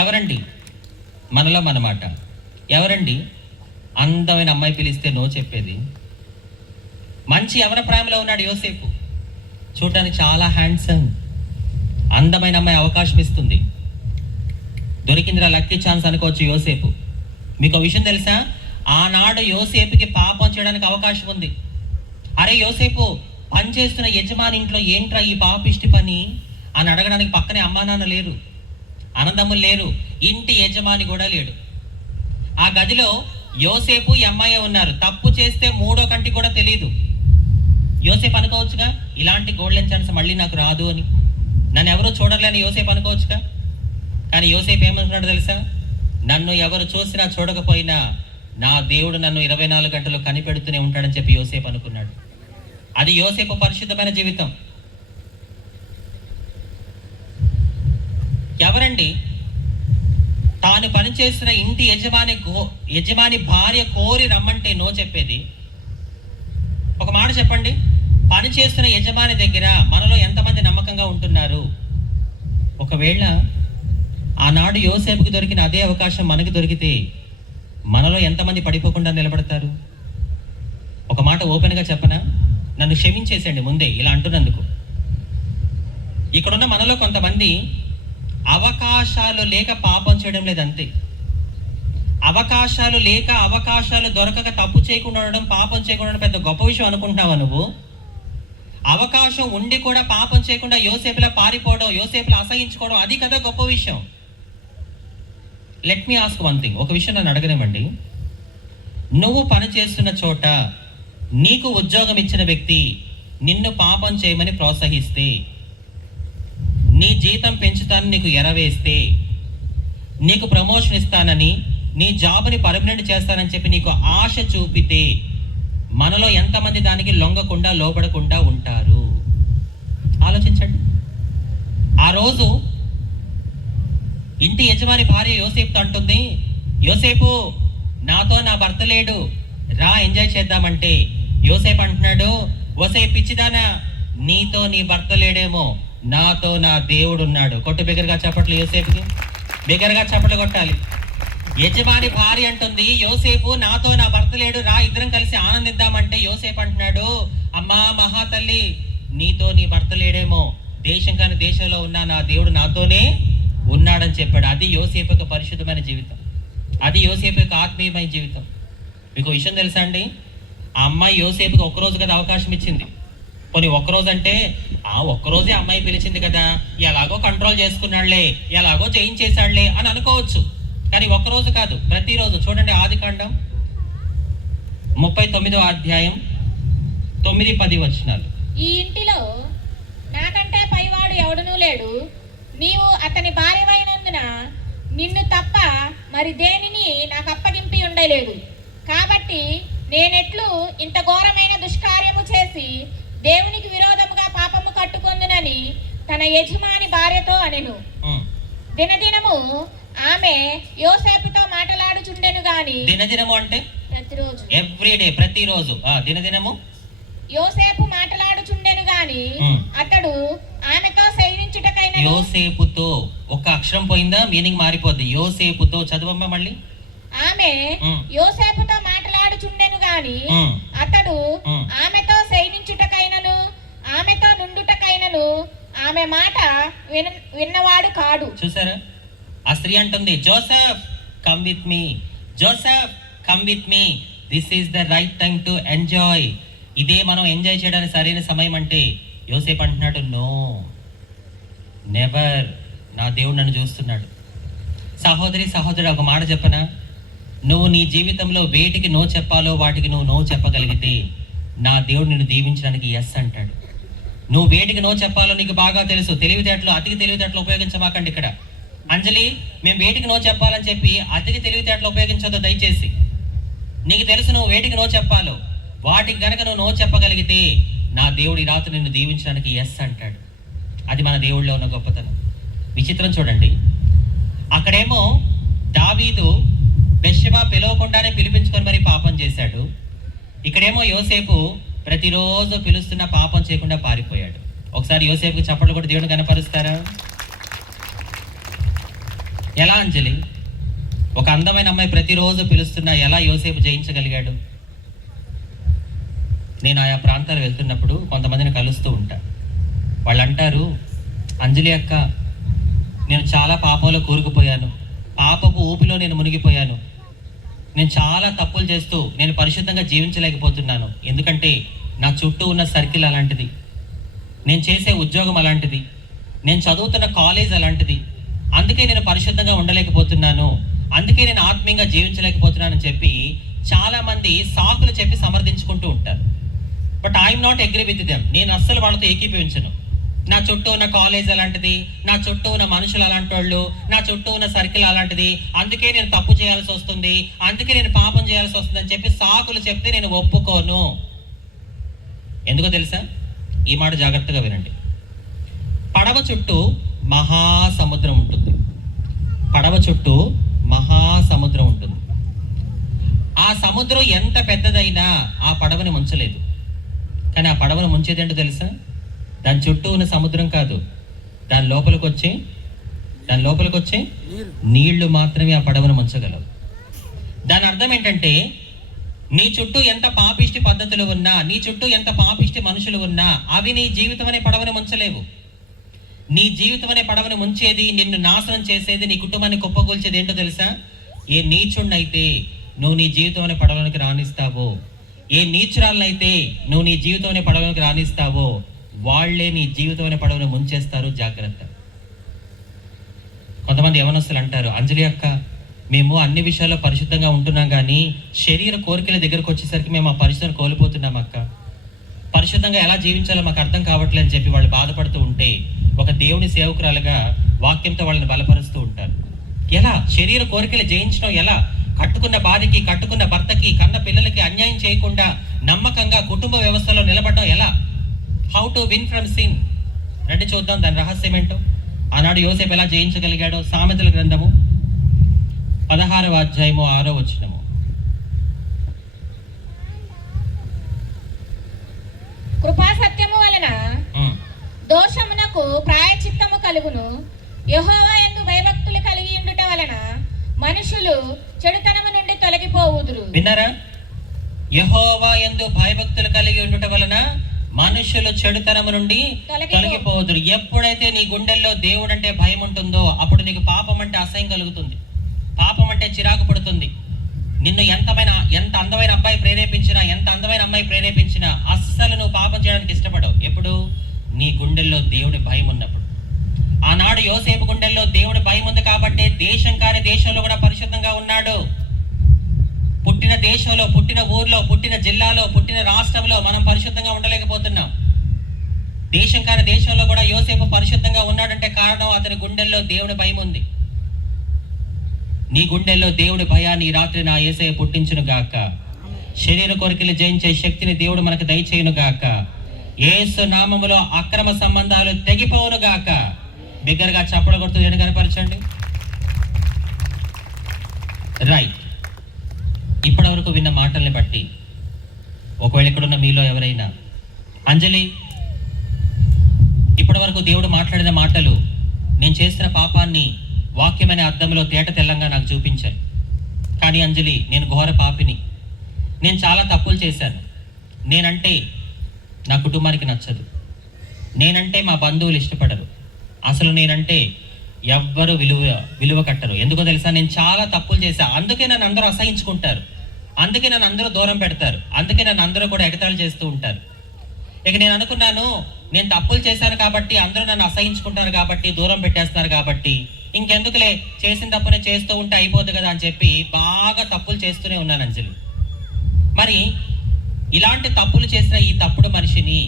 ఎవరండి మనలో మనమాట? ఎవరండి అందమైన అమ్మాయి పిలిస్తే నో చెప్పేది? మంచి యవన ప్రేమలో ఉన్నాడు యోసేపు. చూడటానికి చాలా హ్యాండ్సమ్, అందమైన అమ్మాయి అవకాశం ఇస్తుంది. దొరికిందిరా లక్కీ ఛాన్స్ అనుకోవచ్చు యోసేపు. మీకు ఒక విషయం తెలుసా? ఆనాడు యోసేపుకి పాపం చేయడానికి అవకాశం ఉంది. అరే యోసేపు, పనిచేస్తున్న యజమాని ఇంట్లో ఏంట్రా ఈ పాపిష్టి పని అని అడగడానికి పక్కనే అమ్మా నాన్న లేరు, అన్నదమ్ములు లేరు, ఇంటి యజమాని కూడా లేడు. ఆ గదిలో యోసేపు ఈ అమ్మాయి ఉన్నారు. తప్పు చేస్తే మూడో కంటి కూడా తెలియదు. యోసేపు అనుకోవచ్చుగా, ఇలాంటి గోల్డెన్ ఛాన్స్ మళ్ళీ నాకు రాదు అని, నన్ను ఎవరు చూడలేని యోసేపు అనుకోవచ్చుగా. కానీ యోసేపు ఏమనుకున్నాడు తెలుసా? నన్ను ఎవరు చూసినా చూడకపోయినా నా దేవుడు నన్ను 24 గంటలు కనిపెడుతూనే ఉంటాడని చెప్పి యోసేపు అనుకున్నాడు. అది యోసేపు పరిశుద్ధమైన జీవితం. ఎవరండి తాను పనిచేస్తున్న ఇంటి యజమాని భార్య కోరి రమ్మంటే నో చెప్పేది? ఒక మాట చెప్పండి, పని చేస్తున్న యజమాని దగ్గర మనలో ఎంతమంది నమ్మకంగా ఉంటున్నారు? ఒకవేళ ఆనాడు యోసేపుకి దొరికిన అదే అవకాశం మనకి దొరికితే మనలో ఎంతమంది పడిపోకుండా నిలబడతారు? ఒక మాట ఓపెన్గా చెప్పనా, నన్ను క్షమించేసేయండి ముందే ఇలా అంటున్నందుకు. ఇక్కడున్న మనలో కొంతమంది అవకాశాలు లేక పాపం చేయడం లేదు, అంతే. అవకాశాలు లేక, అవకాశాలు దొరకక తప్పు చేయకుండా ఉండడం, పాపం చేయకుండా ఉండడం పెద్ద గొప్ప విషయం అనుకుంటున్నావా నువ్వు? అవకాశం ఉండి కూడా పాపం చేయకుండా యోసేపులా పారిపోవడం, యోసేపులా అసహించుకోవడం, అది కదా గొప్ప విషయం. Let me ask one thing. ఒక విషయం నన్ను అడగనివ్వండి. నువ్వు పని చేస్తున్న చోట నీకు ఉద్యోగం ఇచ్చిన వ్యక్తి నిన్ను పాపం చేయమని ప్రోత్సహిస్తే, నీ జీతం పెంచుతానని నీకు ఎరవేస్తే, నీకు ప్రమోషన్ ఇస్తానని, నీ జాబ్ని పర్మనెంట్ చేస్తానని చెప్పి నీకు ఆశ చూపితే, మనలో ఎంతమంది దానికి లొంగకుండా లోపడకుండా ఉంటారు? ఆలోచించండి. ఆ రోజు ఇంటి యజమాని భార్య యోసేపుతో అంటుంది, యోసేపు నాతో నా భర్త లేడు, రా ఎంజాయ్ చేద్దామంటే యోసేపు అంటున్నాడు, ఓసే పిచ్చిదానా, నీతో నీ భర్త లేడేమో, నాతో నా దేవుడు ఉన్నాడు. కొట్టు బిగ్గరగా చప్పట్లు యోసేపుకి, బిగ్గరగా చప్పట్లు కొట్టాలి. యజమాని భార్య అంటుంది, యోసేపు నాతో నా భర్త లేడు, రా ఇద్దరం కలిసి ఆనందిద్దామంటే యోసేపు అంటున్నాడు, అమ్మా మహాతల్లి, నీతో నీ భర్త లేడేమో, దేశం కాని దేశంలో ఉన్న నా దేవుడు నాతోనే ఉన్నాడని చెప్పాడు. అది యోసేపు యొక్క పరిశుద్ధమైన జీవితం, అది యోసేపు యొక్క ఆత్మీయమైన జీవితం. మీకు విషయం తెలుసా అండి, ఆ అమ్మాయి యోసేపుకి ఒక్కరోజు కదా అవకాశం ఇచ్చింది. కొన్ని ఒక్కరోజు అంటే ఒక్కరోజే అమ్మాయి పిలిచింది కదా, ఎలాగో కంట్రోల్ చేసుకున్నాడులే, ఎలాగో జయించేశాడులే అని అనుకోవచ్చు. కానీ ఒక్కరోజు కాదు, ప్రతిరోజు. చూడండి ఆదికాండం 39వ అధ్యాయం 9-10 వచనాలు. ఈ ఇంటిలో నాకంటే పైవాడు ఎవడునూ లేడు, నీవు అతని భార్యవైనందున నిన్ను తప్ప మరి దేనిని నాకు అప్పగింపి ఉండలేదు. కాబట్టి నేనెట్లు ఇంత ఘోరమైన దుష్కార్యము చేసి దేవునికి విరోధముగా పాపము కట్టుకొందునని తన యజమాని భార్యతో అనెను. దినదినము ఆమె యోసేపుతో మాట్లాడుచుండెను గాని, దినదినము అంటే ప్రతిరోజు, ఎవ్రీడే, ప్రతిరోజు. దినదినము యోసేపు మాట్లాడుచుండెను గాని అతడు ఆమెతో శయనించుటకైన, యోసేపుతో ఒక్క అక్షరం పోయిందా మీనింగ్ మారిపోద్ది. యోసేపుతో చదవమ్మ మళ్ళీ. ఆమె యోసేపుతో మాట్లాడుచుండెను గాని అతడు ఆమెతో శయనించుటకైనను ఆమెతో నుండుటకైనను ఆమె మాట విన్నవాడు కాడు. చూసారా, ఆ స్త్రీ అంటుంది, Joseph come with me, Joseph come with me, this is the right time to enjoy. ఇదే మనం ఎంజాయ్ చేయడానికి సరైన సమయం అంటే యోసేపు అంటున్నాడు, నో, నెవర్, నా దేవుడు నన్ను చూస్తున్నాడు. సహోదరి సహోదరుడు, ఒక మాట చెప్పనా, నువ్వు నీ జీవితంలో వేటికి నో చెప్పాలో వాటికి నువ్వు నో చెప్పగలిగితే నా దేవుడు నిన్ను దీవించడానికి ఎస్ అంటాడు. నువ్వు వేటికి నో చెప్పాలో నీకు బాగా తెలుసు. తెలివితేటలు, అతికి తెలివితేటలు ఉపయోగించమాకండి ఇక్కడ. అంజలి, మేము వేటికి నో చెప్పాలని చెప్పి అతికి తెలివితేటలు ఉపయోగించొద్దు దయచేసి. నీకు తెలుసు నువ్వు వేటికి నో చెప్పాలో, వాటికి గనక నువ్వు నో చెప్పగలిగితే నా దేవుడి రాత్రి నిన్ను దీవించడానికి ఎస్ అంటాడు. అది మన దేవుడిలో ఉన్న గొప్పతనం. విచిత్రం చూడండి, అక్కడేమో దావీదు బెత్షెబా పిలవకుండానే పిలిపించుకొని మరి పాపం చేశాడు. ఇక్కడేమో యోసేపు ప్రతిరోజు పిలుస్తున్న పాపం చేయకుండా పారిపోయాడు. ఒకసారి యోసేపుకి చప్పట్లు కూడా దేవుడు కనపరుస్తారా? ఎలా అంజలి, ఒక అందమైన అమ్మాయి ప్రతిరోజు పిలుస్తున్నా ఎలా యోసేపు జయించగలిగాడు? నేను ఆయా ప్రాంతాలు వెళ్తున్నప్పుడు కొంతమందిని కలుస్తూ ఉంటా. వాళ్ళు అంటారు, అంజలి అక్క, నేను చాలా పాపంలో కూరుకుపోయాను, పాపపు ఊపిలో నేను మునిగిపోయాను, నేను చాలా తప్పులు చేస్తూ నేను పరిశుద్ధంగా జీవించలేకపోతున్నాను. ఎందుకంటే నా చుట్టూ ఉన్న సర్కిల్ అలాంటిది, నేను చేసే ఉద్యోగం అలాంటిది, నేను చదువుతున్న కాలేజ్ అలాంటిది, అందుకే నేను పరిశుద్ధంగా ఉండలేకపోతున్నాను, అందుకే నేను ఆత్మీయంగా జీవించలేకపోతున్నానని చెప్పి చాలామంది సాకులు చెప్పి సమర్థించుకుంటూ ఉంటారు. But I'm not agree with them. నేను అస్సలు వాళ్ళతో ఏకీభవించను. నా చుట్టూ ఉన్న కాలేజ్ అలాంటిది, నా చుట్టూ ఉన్న మనుషులు అలాంటి వాళ్ళు, నా చుట్టూ ఉన్న సర్కిల్ అలాంటిది, అందుకే నేను తప్పు చేయాల్సి వస్తుంది, అందుకే నేను పాపం చేయాల్సి వస్తుంది అని చెప్పి సాకులు చెప్తే నేను ఒప్పుకోను. ఎందుకో తెలుసా? ఈ మాట జాగ్రత్తగా వినండి. పడవ చుట్టూ మహాసముద్రం ఉంటుంది. పడవ చుట్టూ మహాసముద్రం ఉంటుంది. ఆ సముద్రం ఎంత పెద్దదైనా ఆ పడవని ముంచలేదు. కానీ ఆ పడవను ముంచేది ఏంటో తెలుసా? దాని చుట్టూ ఉన్న సముద్రం కాదు, దాని లోపలికి వచ్చే నీళ్లు మాత్రమే ఆ పడవను ముంచగలవు. దాని అర్థం ఏంటంటే నీ చుట్టూ ఎంత పాపిష్టి పద్ధతులు ఉన్నా, నీ చుట్టూ ఎంత పాపిష్టి మనుషులు ఉన్నా, అవి నీ జీవితం అనే పడవని ముంచలేవు. నీ జీవితం అనే పడవని ముంచేది, నిన్ను నాశనం చేసేది, నీ కుటుంబాన్ని కుప్పకూల్చేది ఏంటో తెలుసా? ఏ నీచుడినైతే నువ్వు నీ జీవితం అనే పడవలోకి రాణిస్తావో, ఏ నీచురాలనైతే నువ్వు నీ జీవితం అనే పడవలోకి రాణిస్తావో, వాళ్లే నీ జీవితం అనే పడవని ముంచేస్తారు. జాగ్రత్త. కొంతమంది యవనస్తులు అంటారు, అంజలి అక్క, మేము అన్ని విషయాల్లో పరిశుద్ధంగా ఉంటున్నాం, కానీ శరీర కోరికల దగ్గరకు వచ్చేసరికి మేము ఆ పరిశుద్ధం కోల్పోతున్నాం అక్క. పరిశుద్ధంగా ఎలా జీవించాలో మాకు అర్థం కావట్లేదు అని చెప్పి వాళ్ళు బాధపడుతూ ఉంటే, ఒక దేవుని సేవకురాలుగా వాక్యంతో వాళ్ళని బలపరుస్తూ ఉంటారు. ఎలా శరీర కోరికలు జయించడం, ఎలా కట్టుకున్న భార్యకి, కట్టుకున్న భర్తకి, కన్న పిల్లలకి అన్యాయం చేయకుండా నమ్మకంగా కుటుంబ వ్యవస్థలో నిలబడడం ఎలా? How to win from sin. రండి చూద్దాం దాని రహస్యం ఏంటో. ఆనాడు యోసేపు ఎలా జయించగలిగాడో సామెతల గ్రంథము 16వ అధ్యాయము 6వ వచనము. కృపాసత్యము వలన దోషమునకు ప్రాయచిత్తము కలుగును, యెహోవా యందు భయభక్తులు కలిగి ఉండుట వలన మనుషులు చెడుతనము నుండి తొలగిపోవుదురు. విన్నారా? యెహోవా యందు భయభక్తులు కలిగి ఉండుట వలన మనుషులు చెడుతనము నుండి తొలగిపోవుదురు. ఎప్పుడైతే నీ గుండెల్లో దేవుడు అంటే భయం ఉంటుందో, అప్పుడు నీకు పాపం అంటే అసహ్యం కలుగుతుంది, పాపం అంటే చిరాకు పడుతుంది. నిన్ను ఎంత అందమైన అబ్బాయి ప్రేరేపించినా, ఎంత అందమైన అమ్మాయి ప్రేరేపించినా అస్సలు నువ్వు పాపం చేయడానికి ఇష్టపడవు. ఎప్పుడు? నీ గుండెల్లో దేవుడి భయం ఉన్నప్పుడు. ఆనాడు యోసేపు గుండెల్లో దేవుడి భయం ఉంది కాబట్టి దేశం కాని దేశంలో కూడా పరిశుద్ధంగా ఉన్నాడు. పుట్టిన దేశంలో, పుట్టిన ఊర్లో, పుట్టిన జిల్లాలో, పుట్టిన రాష్ట్రంలో మనం పరిశుద్ధంగా ఉండలేకపోతున్నాం. దేశం కాని దేశంలో కూడా యోసేపు పరిశుద్ధంగా ఉన్నాడంటే కారణం అతని గుండెల్లో దేవుడి భయం ఉంది. నీ గుండెల్లో దేవుడి భయాన్ని ఈ రాత్రి నా యేసయ్య పుట్టించును గాక. శరీర కోరికలు జయించే శక్తిని దేవుడు మనకు దయచేయును గాక. యేసు నామములో అక్రమ సంబంధాలు తెగిపోవును గాక. బిగ్గరగా చప్పలు కొడుతూ నేను కనపరచండి. రైట్. ఇప్పటి వరకు విన్న మాటల్ని బట్టి ఒకవేళ ఇక్కడున్న మీలో ఎవరైనా, అంజలి, ఇప్పటి వరకు దేవుడు మాట్లాడిన మాటలు నేను చేసిన పాపాన్ని వాక్యమనే అర్థంలో తేట తెల్లంగా నాకు చూపించాయి, కానీ అంజలి నేను ఘోర పాపిని, నేను చాలా తప్పులు చేశాను, నేనంటే నా కుటుంబానికి నచ్చదు, నేనంటే మా బంధువులు ఇష్టపడరు, అసలు నేనంటే ఎవ్వరు విలువ కట్టరు. ఎందుకో తెలుసా? నేను చాలా తప్పులు చేశా, అందుకే నన్ను అందరూ అసహించుకుంటారు, అందుకే నన్ను అందరూ దూరం పెడతారు, అందుకే నన్ను అందరూ కూడా ఎగతాళి చేస్తూ ఉంటారు. ఇక నేను అనుకున్నాను, నేను తప్పులు చేశాను కాబట్టి అందరూ నన్ను అసహించుకుంటారు కాబట్టి, దూరం పెట్టేస్తున్నారు కాబట్టి, ఇంకెందుకులే చేసిన తప్పునే చేస్తూ ఉంటే అయిపోతుంది కదా అని చెప్పి బాగా తప్పులు చేస్తూనే ఉన్నాను అంజలి. మరి ఇలాంటి తప్పులు చేసిన ఈ తప్పుడు మనిషిని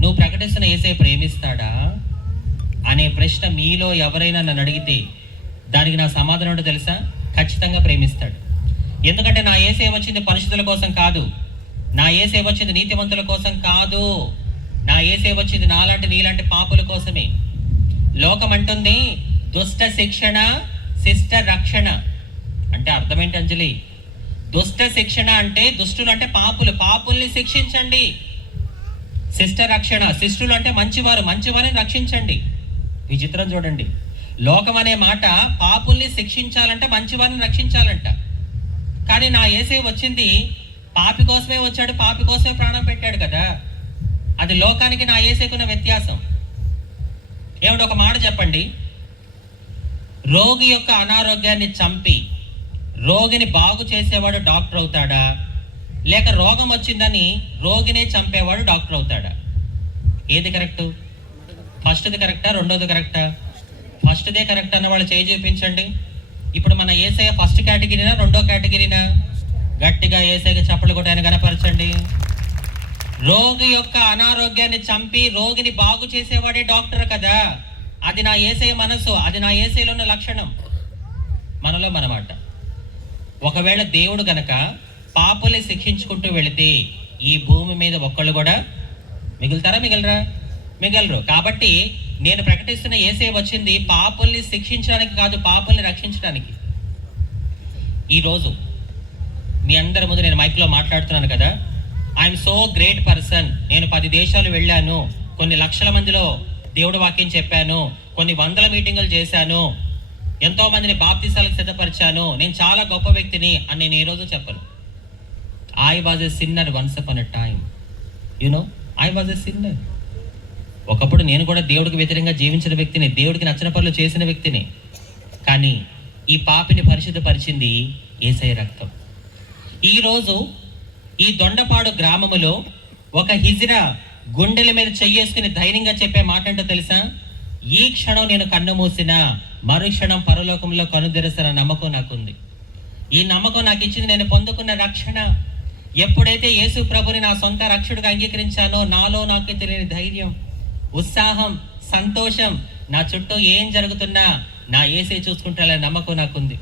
నువ్వు ప్రకటిస్తున్న యేసయ్య ప్రేమిస్తాడా అనే ప్రశ్న మీలో ఎవరైనా నన్ను అడిగితే దానికి నా సమాధానం ఏంటో తెలుసా? ఖచ్చితంగా ప్రేమిస్తాడు. ఎందుకంటే నా యేసయ్య వచ్చింది పరిశుద్ధుల కోసం కాదు, నా యేసయ్య వచ్చింది నీతిమంతుల కోసం కాదు, నా యేసయ్య వచ్చింది నాలాంటి నీలాంటి పాపుల కోసమే. లోకం అంటుంది దుష్ట శిక్షణ శిష్ట రక్షణ. అంటే అర్థం ఏంటి అంజలి? దుష్ట శిక్షణ అంటే దుష్టులు అంటే పాపులు, పాపుల్ని శిక్షించండి. శిష్ట రక్షణ, శిష్టులు అంటే మంచివారు, మంచివారిని రక్షించండి. విచిత్రం చూడండి, లోకం అనే మాట పాపుల్ని శిక్షించాలంటే మంచివారిని రక్షించాలంట. కానీ నా యేసయ్య వచ్చింది పాపి కోసమే వచ్చాడు, పాపి కోసమే ప్రాణం పెట్టాడు కదా. అది లోకానికి నా యేసయ్యకున్న వ్యత్యాసం. ఏమిటి? ఒక మాట చెప్పండి. రోగి యొక్క అనారోగ్యాన్ని చంపి రోగిని బాగు చేసేవాడు డాక్టర్ అవుతాడా, లేక రోగం వచ్చిందని రోగినే చంపేవాడు డాక్టర్ అవుతాడా? ఏది కరెక్ట్? ఫస్ట్ది కరెక్టా, రెండోది కరెక్టా? ఫస్ట్దే కరెక్ట్ అన్న వాళ్ళు చేయి చూపించండి. ఇప్పుడు మన యేసయ్య ఫస్ట్ కేటగిరీనా, రెండో కేటగిరీనా? గట్టిగా యేసయ్యకి చప్పట్లు కొట్టి ఆయన కనపరచండి. రోగి యొక్క అనారోగ్యాన్ని చంపి రోగిని బాగు చేసేవాడే డాక్టర్ కదా. అది నా యేసయ్య మనసు, అది నా యేసయ్యలో ఉన్న లక్షణం. మనలో మనమాట. ఒకవేళ దేవుడు గనక పాపుల్ని శిక్షించుకుంటూ వెళితే ఈ భూమి మీద ఒక్కళ్ళు కూడా మిగులుతారా? మిగలరు. కాబట్టి నేను ప్రకటిస్తున్న యేసయ్య వచ్చింది పాపుల్ని శిక్షించడానికి కాదు, పాపుల్ని రక్షించడానికి. ఈరోజు మీ అందరి ముందు నేను మైక్లో మాట్లాడుతున్నాను కదా. I'm so great person. నేను 10 దేశాలు వెళ్ళాను, కొన్ని లక్షల మందిలో దేవుడు వాక్యం చెప్పాను, కొన్ని వందల మీటింగులు చేశాను, ఎంతో మందిని బాప్తిసాలకు సిద్ధపరిచాను, నేను చాలా గొప్ప వ్యక్తిని అని నేను ఏ రోజు చెప్పను. I was a sinner once upon a time. You know, I was a sinner. ఒకప్పుడు నేను కూడా దేవుడికి వ్యతిరేకంగా జీవించిన వ్యక్తిని, దేవుడికి నచ్చిన పనులు చేసిన వ్యక్తిని. కానీ ఈ పాపిని పరిశుద్ధపరిచింది యేసయ్య రక్తం. ఈరోజు ఈ దొండపాడు గ్రామములో ఒక హిజ్రా గుండెల మీద చెయ్యేసుకుని ధైర్యంగా చెప్పే మాట ఏంటో తెలుసా? ఈ క్షణం నేను కన్ను మూసినా మరుక్షణం పరలోకంలో కనుదెరుస్తున్న నమ్మకం నాకుంది. ఈ నమ్మకం నాకు ఇచ్చింది నేను పొందుకున్న రక్షణ. ఎప్పుడైతే యేసు ప్రభుని నా సొంత రక్షకుడిగా అంగీకరించానో నాలో నాకు తెలియని ధైర్యం, ఉత్సాహం, సంతోషం, నా చుట్టూ ఏం జరుగుతున్నా నా యేసే చూసుకుంటాననే నమ్మకం నాకుంది.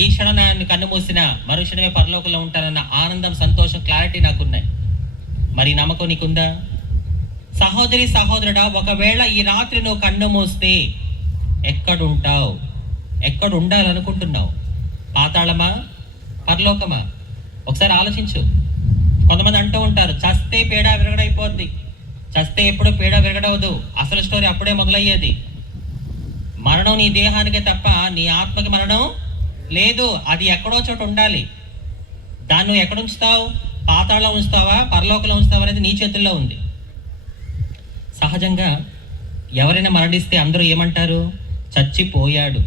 ఈ క్షణం నన్ను కన్ను మూసినా మరుక్షణమే పరలోకంలో ఉంటానన్న ఆనందం, సంతోషం, క్లారిటీ నాకున్నాయి. మరి నమ్మకం నీకుందా? సహోదరి సహోదరుడా, ఒకవేళ ఈ రాత్రి నువ్వు కన్ను మూస్తే ఎక్కడుంటావు? ఎక్కడ ఉండాలనుకుంటున్నావు? పాతాళమా, పరలోకమా? ఒకసారి ఆలోచించు. కొంతమంది అంటూ ఉంటారు, చస్తే పేడ విరగడైపోద్ది. చస్తే ఎప్పుడు పేడ విరగడవదు. అసలు స్టోరీ అప్పుడే మొదలయ్యేది. మరణం నీ దేహానికే తప్ప నీ ఆత్మకి మరణం లేదు. అది ఎక్కడో చోట ఉండాలి. దాన్ని నువ్వు ఎక్కడ ఉంచుతావు? పాతాళంలో ఉంచుతావా, పరలోకంలో ఉంచుతావా అనేది నీ చేతుల్లో ఉంది. సహజంగా ఎవరైనా మరణిస్తే అందరూ ఏమంటారు? చచ్చిపోయాడు,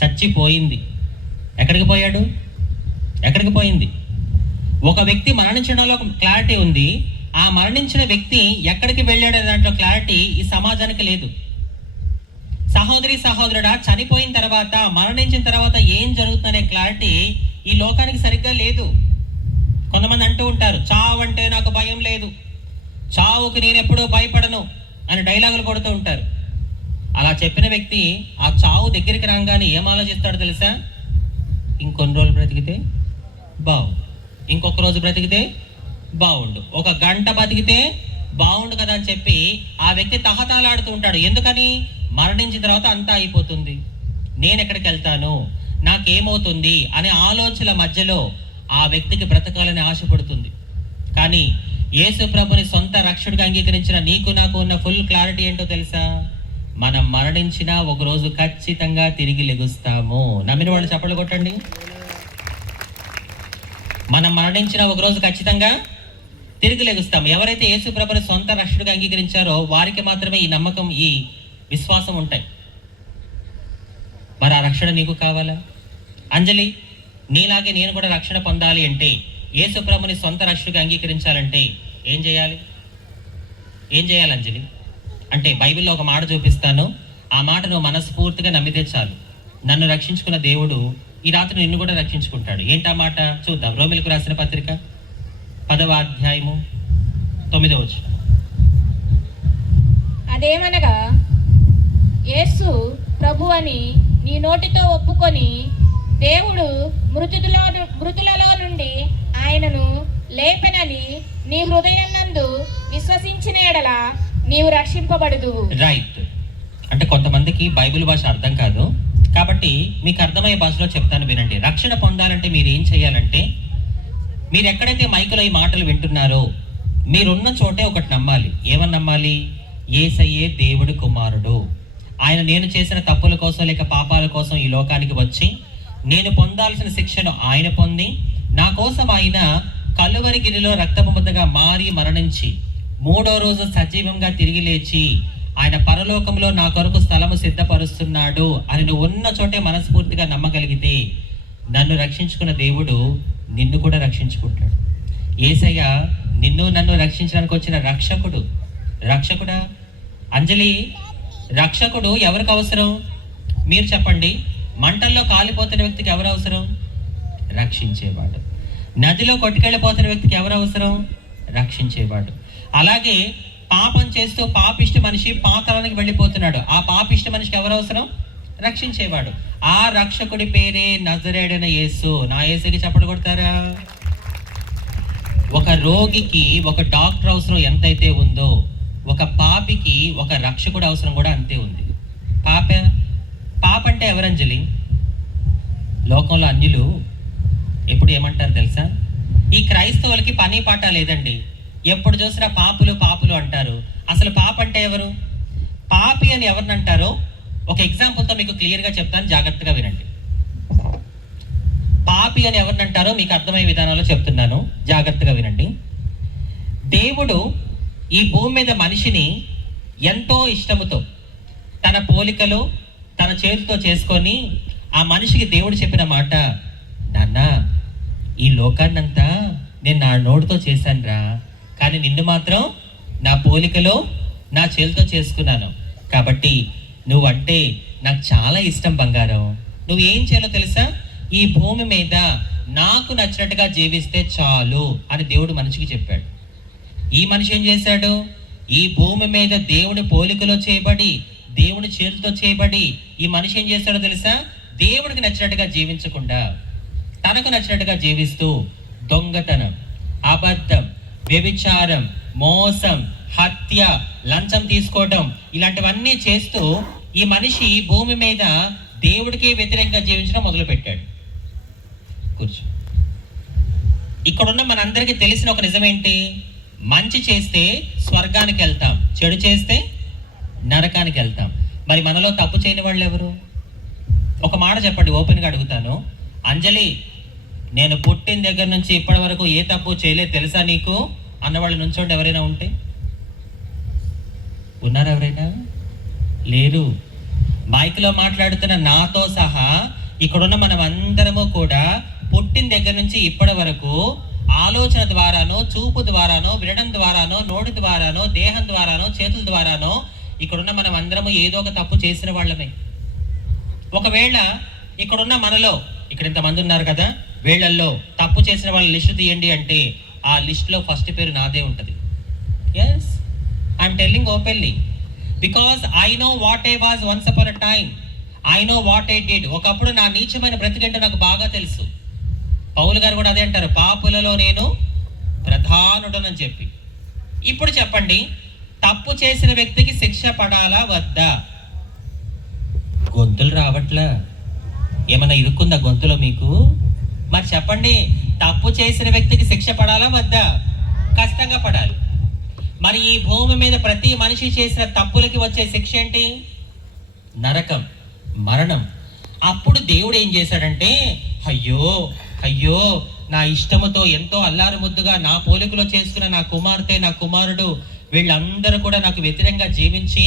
చచ్చిపోయింది. ఎక్కడికి పోయాడు? ఎక్కడికి పోయింది? ఒక వ్యక్తి మరణించడంలో ఒక క్లారిటీ ఉంది. ఆ మరణించిన వ్యక్తి ఎక్కడికి వెళ్ళాడు అనే దాంట్లో క్లారిటీ ఈ సమాజానికి లేదు. సహోదరి సహోదరుడా, చనిపోయిన తర్వాత, మరణించిన తర్వాత ఏం జరుగుతుందనే క్లారిటీ ఈ లోకానికి సరిగ్గా లేదు. కొంతమంది అంటూ ఉంటారు, చావు అంటే నాకు భయం లేదు, చావుకి నేను ఎప్పుడూ భయపడను అని డైలాగులు కొడుతూ ఉంటారు. అలా చెప్పిన వ్యక్తి ఆ చావు దగ్గరికి రాగానే ఏం ఆలోచిస్తాడో తెలుసా? ఇంకొన్ని రోజులు బ్రతికితే బాగుండు, ఇంకొక రోజు బ్రతికితే బాగుండు, ఒక గంట బతికితే బాగుండు కదా అని చెప్పి ఆ వ్యక్తి తహతాలాడుతూ ఉంటాడు. ఎందుకని? మరణించిన తర్వాత అంతా అయిపోతుంది, నేను ఎక్కడికి వెళ్తాను, నాకేమవుతుంది అనే ఆలోచనల మధ్యలో ఆ వ్యక్తికి బ్రతకాలని ఆశపడుతుంది. కానీ యేసు ప్రభుని సొంత రక్షకుడిగా అంగీకరించిన నీకు నాకు ఉన్న ఫుల్ క్లారిటీ ఏంటో తెలుసా? మనం మరణించినా ఒక రోజు ఖచ్చితంగా తిరిగి లెగుస్తాము. నమ్మిన వాళ్ళు చప్పట్లు కొట్టండి. మనం మరణించినా ఒక రోజు ఖచ్చితంగా తిరిగి లెగుస్తాము. ఎవరైతే యేసు ప్రభుని సొంత రక్షకుడిగా అంగీకరించారో వారికి మాత్రమే ఈ నమ్మకం, ఈ విశ్వాసం ఉంటాయి. మరి ఆ రక్షణ నీకు కావాలా? అంజలి, నీలాగే నేను కూడా రక్షణ పొందాలి అంటే, యేసు ప్రభుని సొంత రక్షకుడిగా అంగీకరించాలంటే ఏం చేయాలి? ఏం చేయాలి అంజలి అంటే, బైబిల్లో ఒక మాట చూపిస్తాను. ఆ మాట నువ్వు మనస్ఫూర్తిగా నమ్మితే చాలు. నన్ను రక్షించుకున్న దేవుడు ఈ రాత్రి నిన్ను కూడా రక్షించుకుంటాడు. ఏంటా మాట చూద్దాం. రోమిలకు రాసిన పత్రిక 10వ అధ్యాయము 9వ వచనం. అదేమనగా, యేసు ప్రభు అని నీ నోటితో ఒప్పుకొని దేవుడు మృతులలో నుండి ఆయనను లేపెనని నీ హృదయనందు విశ్వసించిన ఎడల నీవు రక్షింపబడుదు. రైట్. అంటే కొంతమందికి బైబిల్ భాష అర్థం కాదు కాబట్టి మీకు అర్థమయ్యే భాషలో చెప్తాను, వినండి. రక్షణ పొందాలంటే మీరు ఏం చేయాలంటే, మీరు ఎక్కడైతే మైకులో ఈ మాటలు వింటున్నారో మీరున్న చోటే ఒకటి నమ్మాలి. ఏమని నమ్మాలి? యేసయ్యే దేవుడి కుమారుడు. ఆయన నేను చేసిన తప్పుల కోసం లేక పాపాల కోసం ఈ లోకానికి వచ్చి నేను పొందాల్సిన శిక్షను ఆయన పొంది నా కోసం ఆయన కలువరి గిరిలో రక్తపు ముద్దగా మారి మరణించి 3వ రోజు సజీవంగా తిరిగి లేచి ఆయన పరలోకంలో నా కొరకు స్థలము సిద్ధపరుస్తున్నాడు అని నువ్వు ఉన్న చోటే మనస్ఫూర్తిగా నమ్మగలిగితే నన్ను రక్షించుకున్న దేవుడు నిన్ను కూడా రక్షించుకుంటాడు. యేసయ్య నిన్ను నన్ను రక్షించడానికి వచ్చిన రక్షకుడు. రక్షకుడా అంజలి, రక్షకుడు ఎవరికి అవసరం? మీరు చెప్పండి. మంటల్లో కాలిపోతున్న వ్యక్తికి ఎవరు అవసరం? రక్షించేవాడు. నదిలో కొట్టుకెళ్ళిపోతున్న వ్యక్తికి ఎవరు అవసరం? రక్షించేవాడు. అలాగే పాపం చేస్తూ పాపిష్టి మనిషి పాతాళానికి వెళ్ళిపోతున్నాడు. ఆ పాపిష్టి మనిషికి ఎవరు అవసరం? రక్షించేవాడు. ఆ రక్షకుడి పేరే నజరేయుడైన యేసు. నా యేసుకి చప్పట్లు కొడతారా? ఒక రోగికి ఒక డాక్టర్ అవసరం ఎంతైతే ఉందో ఒక పాపికి ఒక రక్షకుడు అవసరం కూడా అంతే ఉంది. పాప అంటే ఎవరంజలి? లోకంలో అన్యులు ఎప్పుడు ఏమంటారు తెలుసా? ఈ క్రైస్తవులకి పని పాట లేదండి, ఎప్పుడు చూసినా పాపులు పాపులు అంటారు. అసలు పాప అంటే ఎవరు? పాపి అని ఎవరిని అంటారో ఒక ఎగ్జాంపుల్తో మీకు క్లియర్గా చెప్తాను, జాగ్రత్తగా వినండి. పాపి అని ఎవరిని అంటారో మీకు అర్థమయ్యే విధానంలో చెప్తున్నాను, జాగ్రత్తగా వినండి. దేవుడు ఈ భూమి మీద మనిషిని ఎంతో ఇష్టముతో తన పోలికలో తన చేతితో చేసుకొని ఆ మనిషికి దేవుడు చెప్పిన మాట, నాన్న ఈ లోకాన్నంతా నేను నా నోటితో చేశానురా, కానీ నిన్ను మాత్రం నా పోలికలో నా చేతితో చేసుకున్నాను, కాబట్టి నువ్వంటే నాకు చాలా ఇష్టం బంగారం. నువ్వు ఏం చేయాలో తెలుసా? ఈ భూమి మీద నాకు నచ్చినట్టుగా జీవిస్తే చాలు అని దేవుడు మనిషికి చెప్పాడు. ఈ మనిషి ఏం చేశాడు? ఈ భూమి మీద దేవుని పోలికలో చేయబడి దేవుని చేతితో చేయబడి ఈ మనిషి ఏం చేశాడో తెలుసా? దేవుడికి నచ్చినట్టుగా జీవించకుండా తనకు నచ్చినట్టుగా జీవిస్తూ దొంగతనం, అబద్ధం, వ్యభిచారం, మోసం, హత్య, లంచం తీసుకోవడం ఇలాంటివన్నీ చేస్తూ ఈ మనిషి భూమి మీద దేవుడికి వ్యతిరేకంగా జీవించడం మొదలుపెట్టాడు. కూర్చో. ఇక్కడున్న మనందరికీ తెలిసిన ఒక నిజమేంటి? మంచి చేస్తే స్వర్గానికి వెళ్తాం, చెడు చేస్తే నరకానికి వెళ్తాం. మరి మనలో తప్పు చేయని వాళ్ళు ఎవరు? ఒక మాట చెప్పండి, ఓపెన్గా అడుగుతాను. అంజలి, నేను పుట్టిన దగ్గర నుంచి ఇప్పటి వరకు ఏ తప్పు చేయలేదు తెలుసా నీకు అన్నవాళ్ళు నుంచోండి. ఎవరైనా ఉంటే ఉన్నారా? ఎవరైనా లేరు. మైక్లో మాట్లాడుతున్న నాతో సహా ఇక్కడున్న మనం అందరము కూడా పుట్టిన దగ్గర నుంచి ఇప్పటి వరకు ఆలోచన ద్వారానో, చూపు ద్వారానో, వినడం ద్వారానో, నోటి ద్వారానో, దేహం ద్వారానో, చేతుల ద్వారానో ఇక్కడున్న మనం అందరము ఏదో ఒక తప్పు చేసిన వాళ్ళమే. ఒకవేళ ఇక్కడున్న మనలో, ఇక్కడ ఇంతమంది ఉన్నారు కదా, వీళ్ళల్లో తప్పు చేసిన వాళ్ళ లిస్టు తీయండి అంటే ఆ లిస్టులో ఫస్ట్ పేరు నాదే ఉంటుంది. Yes, I'm telling openly, because I know what I was once upon a time, I know what I did. ఒకప్పుడు నా నీచమైన బ్రతికంటే నాకు బాగా తెలుసు. పౌలు గారు కూడా అదే అంటారు, పాపులలో నేను ప్రధానుడనని చెప్పి. ఇప్పుడు చెప్పండి, తప్పు చేసిన వ్యక్తికి శిక్ష పడాలా వద్దా? గొంతులు రావట్లా, ఏమన్నా ఇరుక్కుందా గొంతులో మీకు? మరి చెప్పండి, తప్పు చేసిన వ్యక్తికి శిక్ష పడాలా వద్దా? ఖచ్చితంగా పడాలి. మరి ఈ భూమి మీద ప్రతి మనిషి చేసిన తప్పులకి వచ్చే శిక్ష ఏంటి? నరకం, మరణం. అప్పుడు దేవుడు ఏం చేశాడంటే, అయ్యో అయ్యో, నా ఇష్టముతో ఎంతో అల్లారు ముద్దుగా నా పోలికలో చేసుకున్న నా కుమార్తె, నా కుమారుడు వీళ్ళందరూ కూడా నాకు వ్యతిరేకంగా జీవించి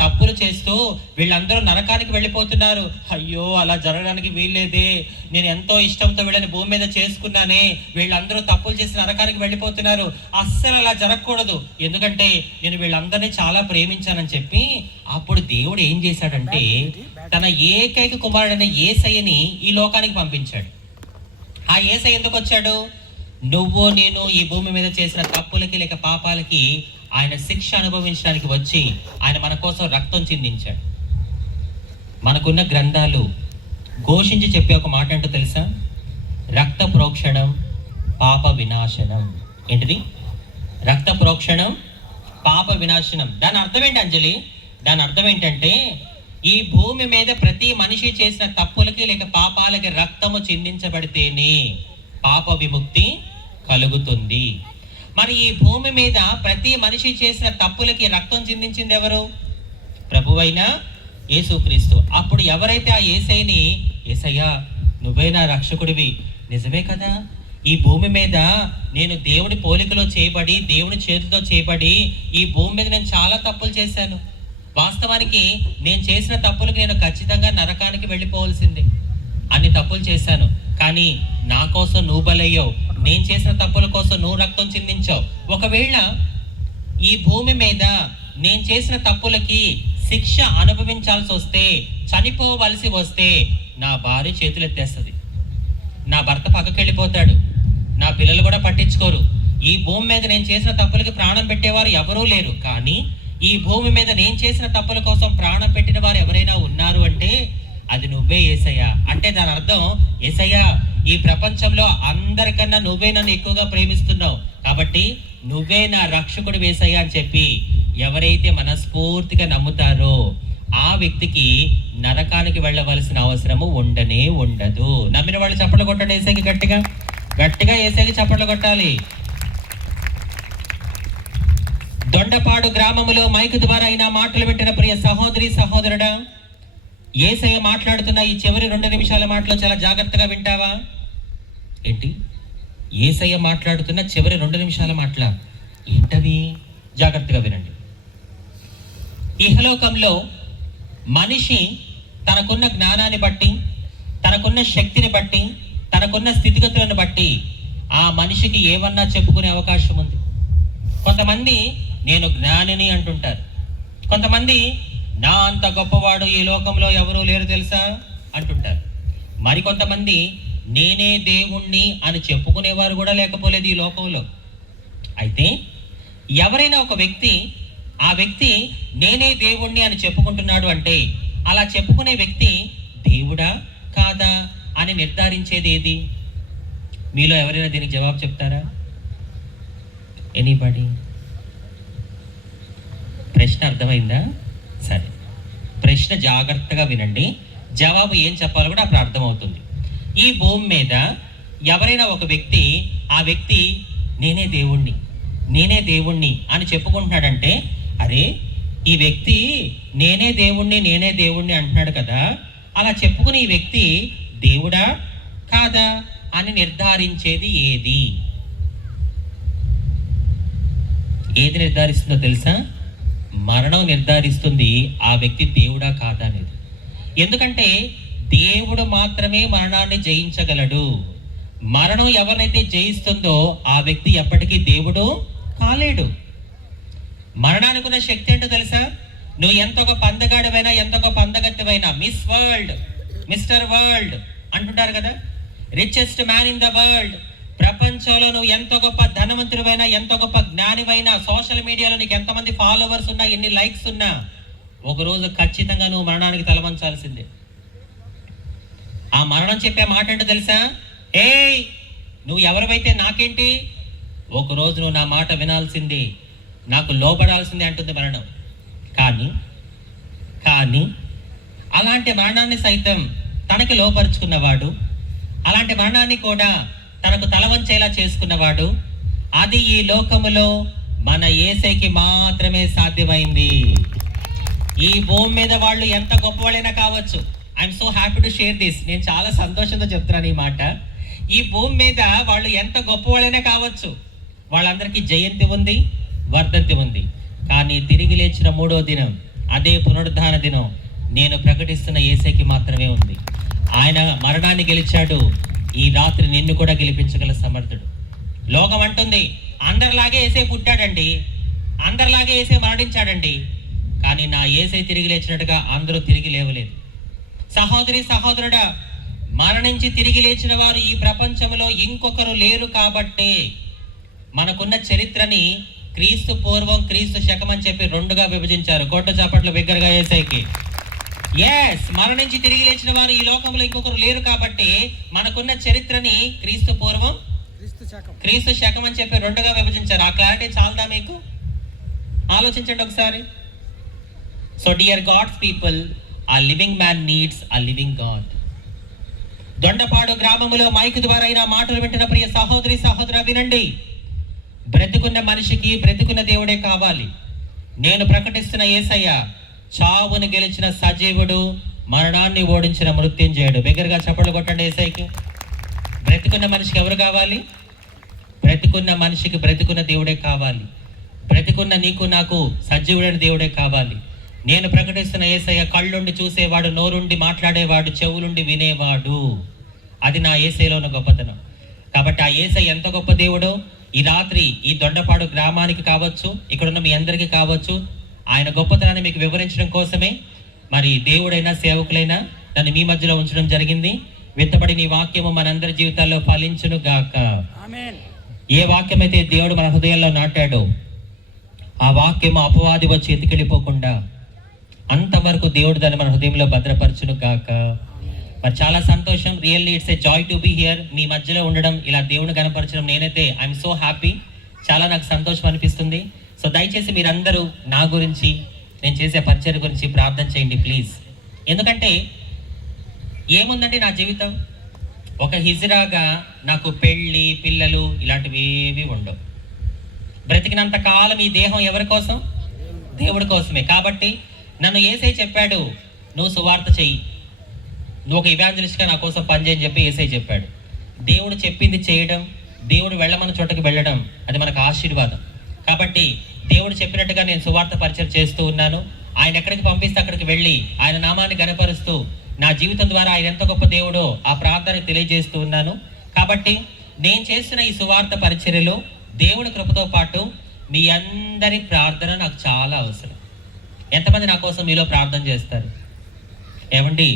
తప్పులు చేస్తూ వీళ్ళందరూ నరకానికి వెళ్ళిపోతున్నారు. అయ్యో, అలా జరగడానికి వీల్లేదే, నేను ఎంతో ఇష్టంతో వీళ్ళని భూమి మీద చేసుకున్నానే, వీళ్ళందరూ తప్పులు చేసి నరకానికి వెళ్ళిపోతున్నారు, అస్సలు అలా జరగకూడదు, ఎందుకంటే నేను వీళ్ళందరినీ చాలా ప్రేమించానని చెప్పి అప్పుడు దేవుడు ఏం చేశాడంటే తన ఏకైక కుమారుడైన యేసయ్యని ఈ లోకానికి పంపించాడు. ఆ యేసయ్య ఎందుకు వచ్చాడు? నువ్వు నేను ఈ భూమి మీద చేసిన తప్పులకి లేక పాపాలకి ఆయన శిక్ష అనుభవించడానికి వచ్చి ఆయన మన కోసం రక్తం చిందించాడు. మనకున్న గ్రంథాలు ఘోషించి చెప్పే ఒక మాట ఏంటో తెలుసా? రక్త ప్రోక్షణం, పాప వినాశనం. ఏంటిది? రక్త ప్రోక్షణం, పాప వినాశనం. దాని అర్థం ఏంటి అంజలి? దాని అర్థం ఏంటంటే ఈ భూమి మీద ప్రతి మనిషి చేసిన తప్పులకి లేక పాపాలకి రక్తము చిందించబడితేనే పాప విముక్తి కలుగుతుంది. మరి ఈ భూమి మీద ప్రతి మనిషి చేసిన తప్పులకి రక్తం చిందించింది ఎవరు? ప్రభువైన యేసుక్రీస్తు. అప్పుడు ఎవరైతే ఆ యేసయ్యని, యేసయ్యా నువ్వే నా రక్షకుడివి, నిజమే కదా, ఈ భూమి మీద నేను దేవుడి పోలికలో చేయబడి దేవుడి చేతితో చేయబడి ఈ భూమి మీద నేను చాలా తప్పులు చేశాను, వాస్తవానికి నేను చేసిన తప్పులకు నేను ఖచ్చితంగా నరకానికి వెళ్ళిపోవాల్సిందే, అన్ని తప్పులు చేశాను, కానీ నా కోసం నువ్వు బలయ్యావు, నేను చేసిన తప్పుల కోసం నువ్వు రక్తం చిందించావు. ఒకవేళ ఈ భూమి మీద నేను చేసిన తప్పులకి శిక్ష అనుభవించాల్సి వస్తే, చనిపోవలసి వస్తే నా భార్య చేతులు ఎత్తేస్తుంది, నా భర్త పక్కకి వెళ్ళిపోతాడు, నా పిల్లలు కూడా పట్టించుకోరు. ఈ భూమి మీద నేను చేసిన తప్పులకి ప్రాణం పెట్టేవారు ఎవరూ లేరు. కానీ ఈ భూమి మీద నేను చేసిన తప్పుల కోసం ప్రాణం పెట్టిన వారు ఎవరైనా ఉన్నారు అంటే అది నువ్వే యేసయ్యా. అంటే దాని అర్థం, యేసయ్యా ఈ ప్రపంచంలో అందరికన్నా నువ్వే నన్ను ఎక్కువగా ప్రేమిస్తున్నావు, కాబట్టి నువ్వే నా రక్షకుడు యేసయ్యా అని చెప్పి ఎవరైతే మనస్ఫూర్తిగా నమ్ముతారో ఆ వ్యక్తికి నరకానికి వెళ్ళవలసిన అవసరము ఉండనే ఉండదు. నమ్మిన వాళ్ళు చప్పట్లు కొట్టండి యేసయ్యకి, గట్టిగా గట్టిగా యేసయ్యకి చప్పట్లు కొట్టాలి. దొండపాడు గ్రామములో మైకు ద్వారా అయినా మాటలు పెట్టిన ప్రియ సహోదరి సహోదరుడా, యేసయ్య మాట్లాడుతున్న ఈ చివరి 2 నిమిషాల మాటలు చాలా జాగ్రత్తగా వింటావా? ఏంటి? యేసయ్య మాట్లాడుతున్న చివరి 2 నిమిషాల మాటల ఏంటవి? జాగ్రత్తగా వినండి. ఇహలోకంలో మనిషి తనకున్న జ్ఞానాన్ని బట్టి, తనకున్న శక్తిని బట్టి, తనకున్న స్థితిగతులను బట్టి ఆ మనిషికి ఏమన్నా చెప్పుకునే అవకాశం ఉంది. కొంతమంది నేను జ్ఞానిని అంటుంటారు. కొంతమంది నా అంత గొప్పవాడు ఈ లోకంలో ఎవరూ లేరు తెలుసా అంటుంటారు. మరికొంతమంది నేనే దేవుణ్ణి అని చెప్పుకునేవారు కూడా లేకపోలేదు ఈ లోకంలో. అయితే ఎవరైనా ఒక వ్యక్తి ఆ వ్యక్తి నేనే దేవుణ్ణి అని చెప్పుకుంటున్నాడు అంటే అలా చెప్పుకునే వ్యక్తి దేవుడా కాదా అని నిర్ధారించేది ఏది? మీలో ఎవరైనా దీనికి జవాబు చెప్తారా? ఎనీబడి? ప్రశ్న అర్థమైందా? సరే, ప్రశ్న జాగ్రత్తగా వినండి. జవాబు ఏం చెప్పాలో కూడా అప్పుడు అర్థమవుతుంది. ఈ భూమి మీద ఎవరైనా ఒక వ్యక్తి ఆ వ్యక్తి నేనే దేవుణ్ణి అని చెప్పుకుంటున్నాడంటే, అరే ఈ వ్యక్తి నేనే దేవుణ్ణి అంటున్నాడు కదా, అలా చెప్పుకుని ఈ వ్యక్తి దేవుడా కాదా అని నిర్ధారించేది ఏది? ఏది నిర్ధారిస్తుందో తెలుసా? మరణం నిర్ధారిస్తుంది ఆ వ్యక్తి దేవుడా కాదా అనేది. ఎందుకంటే దేవుడు మాత్రమే మరణాన్ని జయించగలడు. మరణం ఎవరినైతే జయిస్తుందో ఆ వ్యక్తి ఎప్పటికీ దేవుడు కాలేడు. మరణానికి ఉన్న శక్తి ఏంటో తెలుసా? నువ్వు ఎంత గొప్ప అందగాడివైనా, ఎంత గొప్ప అందగత్తెవైనా, మిస్ వరల్డ్, మిస్టర్ వరల్డ్ అంటుంటారు కదా, richest man in the world, ప్రపంచంలో నువ్వు ఎంత గొప్ప ధనవంతుడివైనా, ఎంత గొప్ప జ్ఞానివైనా, సోషల్ మీడియాలో నీకు ఎంతమంది ఫాలోవర్స్ ఉన్నా, ఎన్ని లైక్స్ ఉన్నా, ఒకరోజు ఖచ్చితంగా నువ్వు మరణానికి తలవంచాల్సిందే. ఆ మరణం చెప్పే మాట ఏంటో తెలుసా? ఏయ్ నువ్వు ఎవరివైతే నాకేంటి, ఒకరోజు నువ్వు నా మాట వినాల్సిందే, నాకు లోబడాల్సిందే అంటుంది మరణం. కానీ అలాంటి మరణాన్ని సైతం తనకి లోపరుచుకున్నవాడు, అలాంటి మరణాన్ని కూడా తనకు తలవంచేలా చేసుకున్నవాడు, అది ఈ లోకములో మన యేసయ్యకి మాత్రమే సాధ్యమైంది. ఈ భూమి మీద వాళ్ళు ఎంత గొప్పవాళ్ళైనా కావచ్చు. I'm so happy to share this. నేను చాలా సంతోషంతో చెప్తున్నాను ఈ మాట. ఈ భూమి మీద వాళ్ళు ఎంత గొప్పవాళ్ళైనా కావచ్చు, వాళ్ళందరికీ జయంతి ఉంది, వర్ధంతి ఉంది. కానీ తిరిగి లేచిన 3వ దినం, అదే పునరుద్ధాన దినం, నేను ప్రకటిస్తున్న యేసయ్యకి మాత్రమే ఉంది. ఆయన మరణాన్ని గెలిచాడు. ఈ రాత్రి నిన్ను కూడా గెలిపించగల సమర్థుడు. లోకం అంటుంది అందరిలాగే యేసయ్య పుట్టాడండి, అందరిలాగే యేసయ్య మరణించాడండి. కానీ నా యేసయ్య తిరిగి లేచినట్టుగా అందరూ తిరిగి లేవలేదు. సహోదరి సహోదరుడా, మరణించి తిరిగి లేచిన వారు ఈ ప్రపంచంలో ఇంకొకరు లేరు. కాబట్టే మనకున్న చరిత్రని క్రీస్తు పూర్వం, క్రీస్తు శకం అని చెప్పి 2గా విభజించారు. కోట చాపట్ల బిగ్గరగా యేసయ్యకి. మరణించి తిరిగి లేచిన వారు ఈ లోకంలో ఇంకొకరు లేరు కాబట్టి మనకున్న చరిత్రని క్రీస్తు పూర్వం, క్రీస్తు శకం అని చెప్పి 2గా విభజించారు. ఆ క్లారిటీ చాలదా మీకు? ఆలోచించండి ఒకసారి. So dear God's people, a living man needs a living God. Dondapadu గ్రామములో మైక్ ద్వారా అయినా మాటలు వింటున్న ప్రియ సహోదరి సహోదరా వినండి. బ్రతికున్న మనిషికి బ్రతికున్న దేవుడే కావాలి. నేను ప్రకటిస్తున్న యేసయ్య చావును గెలిచిన సజీవుడు, మరణాన్ని ఓడించిన మృత్యుంజయుడు. బిగ్గరగా చప్పట్లు కొట్టండి యేసయ్యకి. బ్రతికున్న మనిషికి ఎవరు కావాలి? బ్రతికున్న మనిషికి బ్రతికున్న దేవుడే కావాలి. బ్రతికున్న నీకు నాకు సజీవుడైన దేవుడే కావాలి. నేను ప్రకటిస్తున్న యేసయ్య కళ్ళుండి చూసేవాడు, నోరుండి మాట్లాడేవాడు, చెవులుండి వినేవాడు. అది నా యేసయ్యలో ఉన్న గొప్పతనం. కాబట్టి ఆ యేసయ్య ఎంత గొప్ప దేవుడో ఈ రాత్రి ఈ దొండపాడు గ్రామానికి కావచ్చు, ఇక్కడున్న మీ అందరికీ కావచ్చు, ఆయన గొప్పతనాన్ని మీకు వివరించడం కోసమే మరి దేవుడైనా సేవకులైనా నన్ను మీ మధ్యలో ఉంచడం జరిగింది. విత్తబడిన ఈ వాక్యము మనందరి జీవితాల్లో ఫలించును గాక. ఏ వాక్యం అయితే దేవుడు మన హృదయాల్లో నాటాడో ఆ వాక్యము అపవాది వచ్చి ఎత్తుకెళ్ళిపోకుండా అంతవరకు దేవుడు దాన్ని మన హృదయంలో భద్రపరచును గాక. మరి చాలా సంతోషం. Really it's a joy to be here. మీ మధ్యలో ఉండడం, ఇలా దేవుని కనపరచడం, నేనైతే ఐఎమ్ సో హ్యాపీ. చాలా నాకు సంతోషం అనిపిస్తుంది. సో దయచేసి మీరందరూ నా గురించి, నేను చేసే పరిచర్య గురించి ప్రార్థన చేయండి ప్లీజ్. ఎందుకంటే ఏముందంటే నా జీవితం ఒక హిజ్రాగా నాకు పెళ్ళి, పిల్లలు ఇలాంటివి ఏవి ఉండవు. బ్రతికినంత కాలం ఈ దేహం ఎవరి కోసం? దేవుడి కోసమే. కాబట్టి నన్ను యేసయ్య చెప్పాడు, నువ్వు సువార్త చెయ్యి, నువ్వు ఒక ఇవాంజలిస్ట్గా నా కోసం పనిచేయని చెప్పి యేసయ్య చెప్పాడు. దేవుడు చెప్పింది చేయడం, దేవుడు వెళ్ళమన్న చోటకి వెళ్ళడం, అది మనకు ఆశీర్వాదం. కాబట్టి దేవుడు చెప్పినట్టుగా నేను సువార్త పరిచయం చేస్తూ ఉన్నాను. ఆయన ఎక్కడికి పంపిస్తే అక్కడికి వెళ్ళి ఆయన నామాన్ని గణపరుస్తూ నా జీవితం ద్వారా ఆయన ఎంత గొప్ప దేవుడో ఆ ప్రార్థన తెలియజేస్తూ ఉన్నాను. కాబట్టి నేను చేస్తున్న ఈ సువార్త పరిచర్యలో దేవుడి కృపతో పాటు మీ అందరి ప్రార్థన నాకు చాలా అవసరం. ఎంతమంది నా కోసం మీలో ప్రార్థన చేస్తారు? ఏమండి,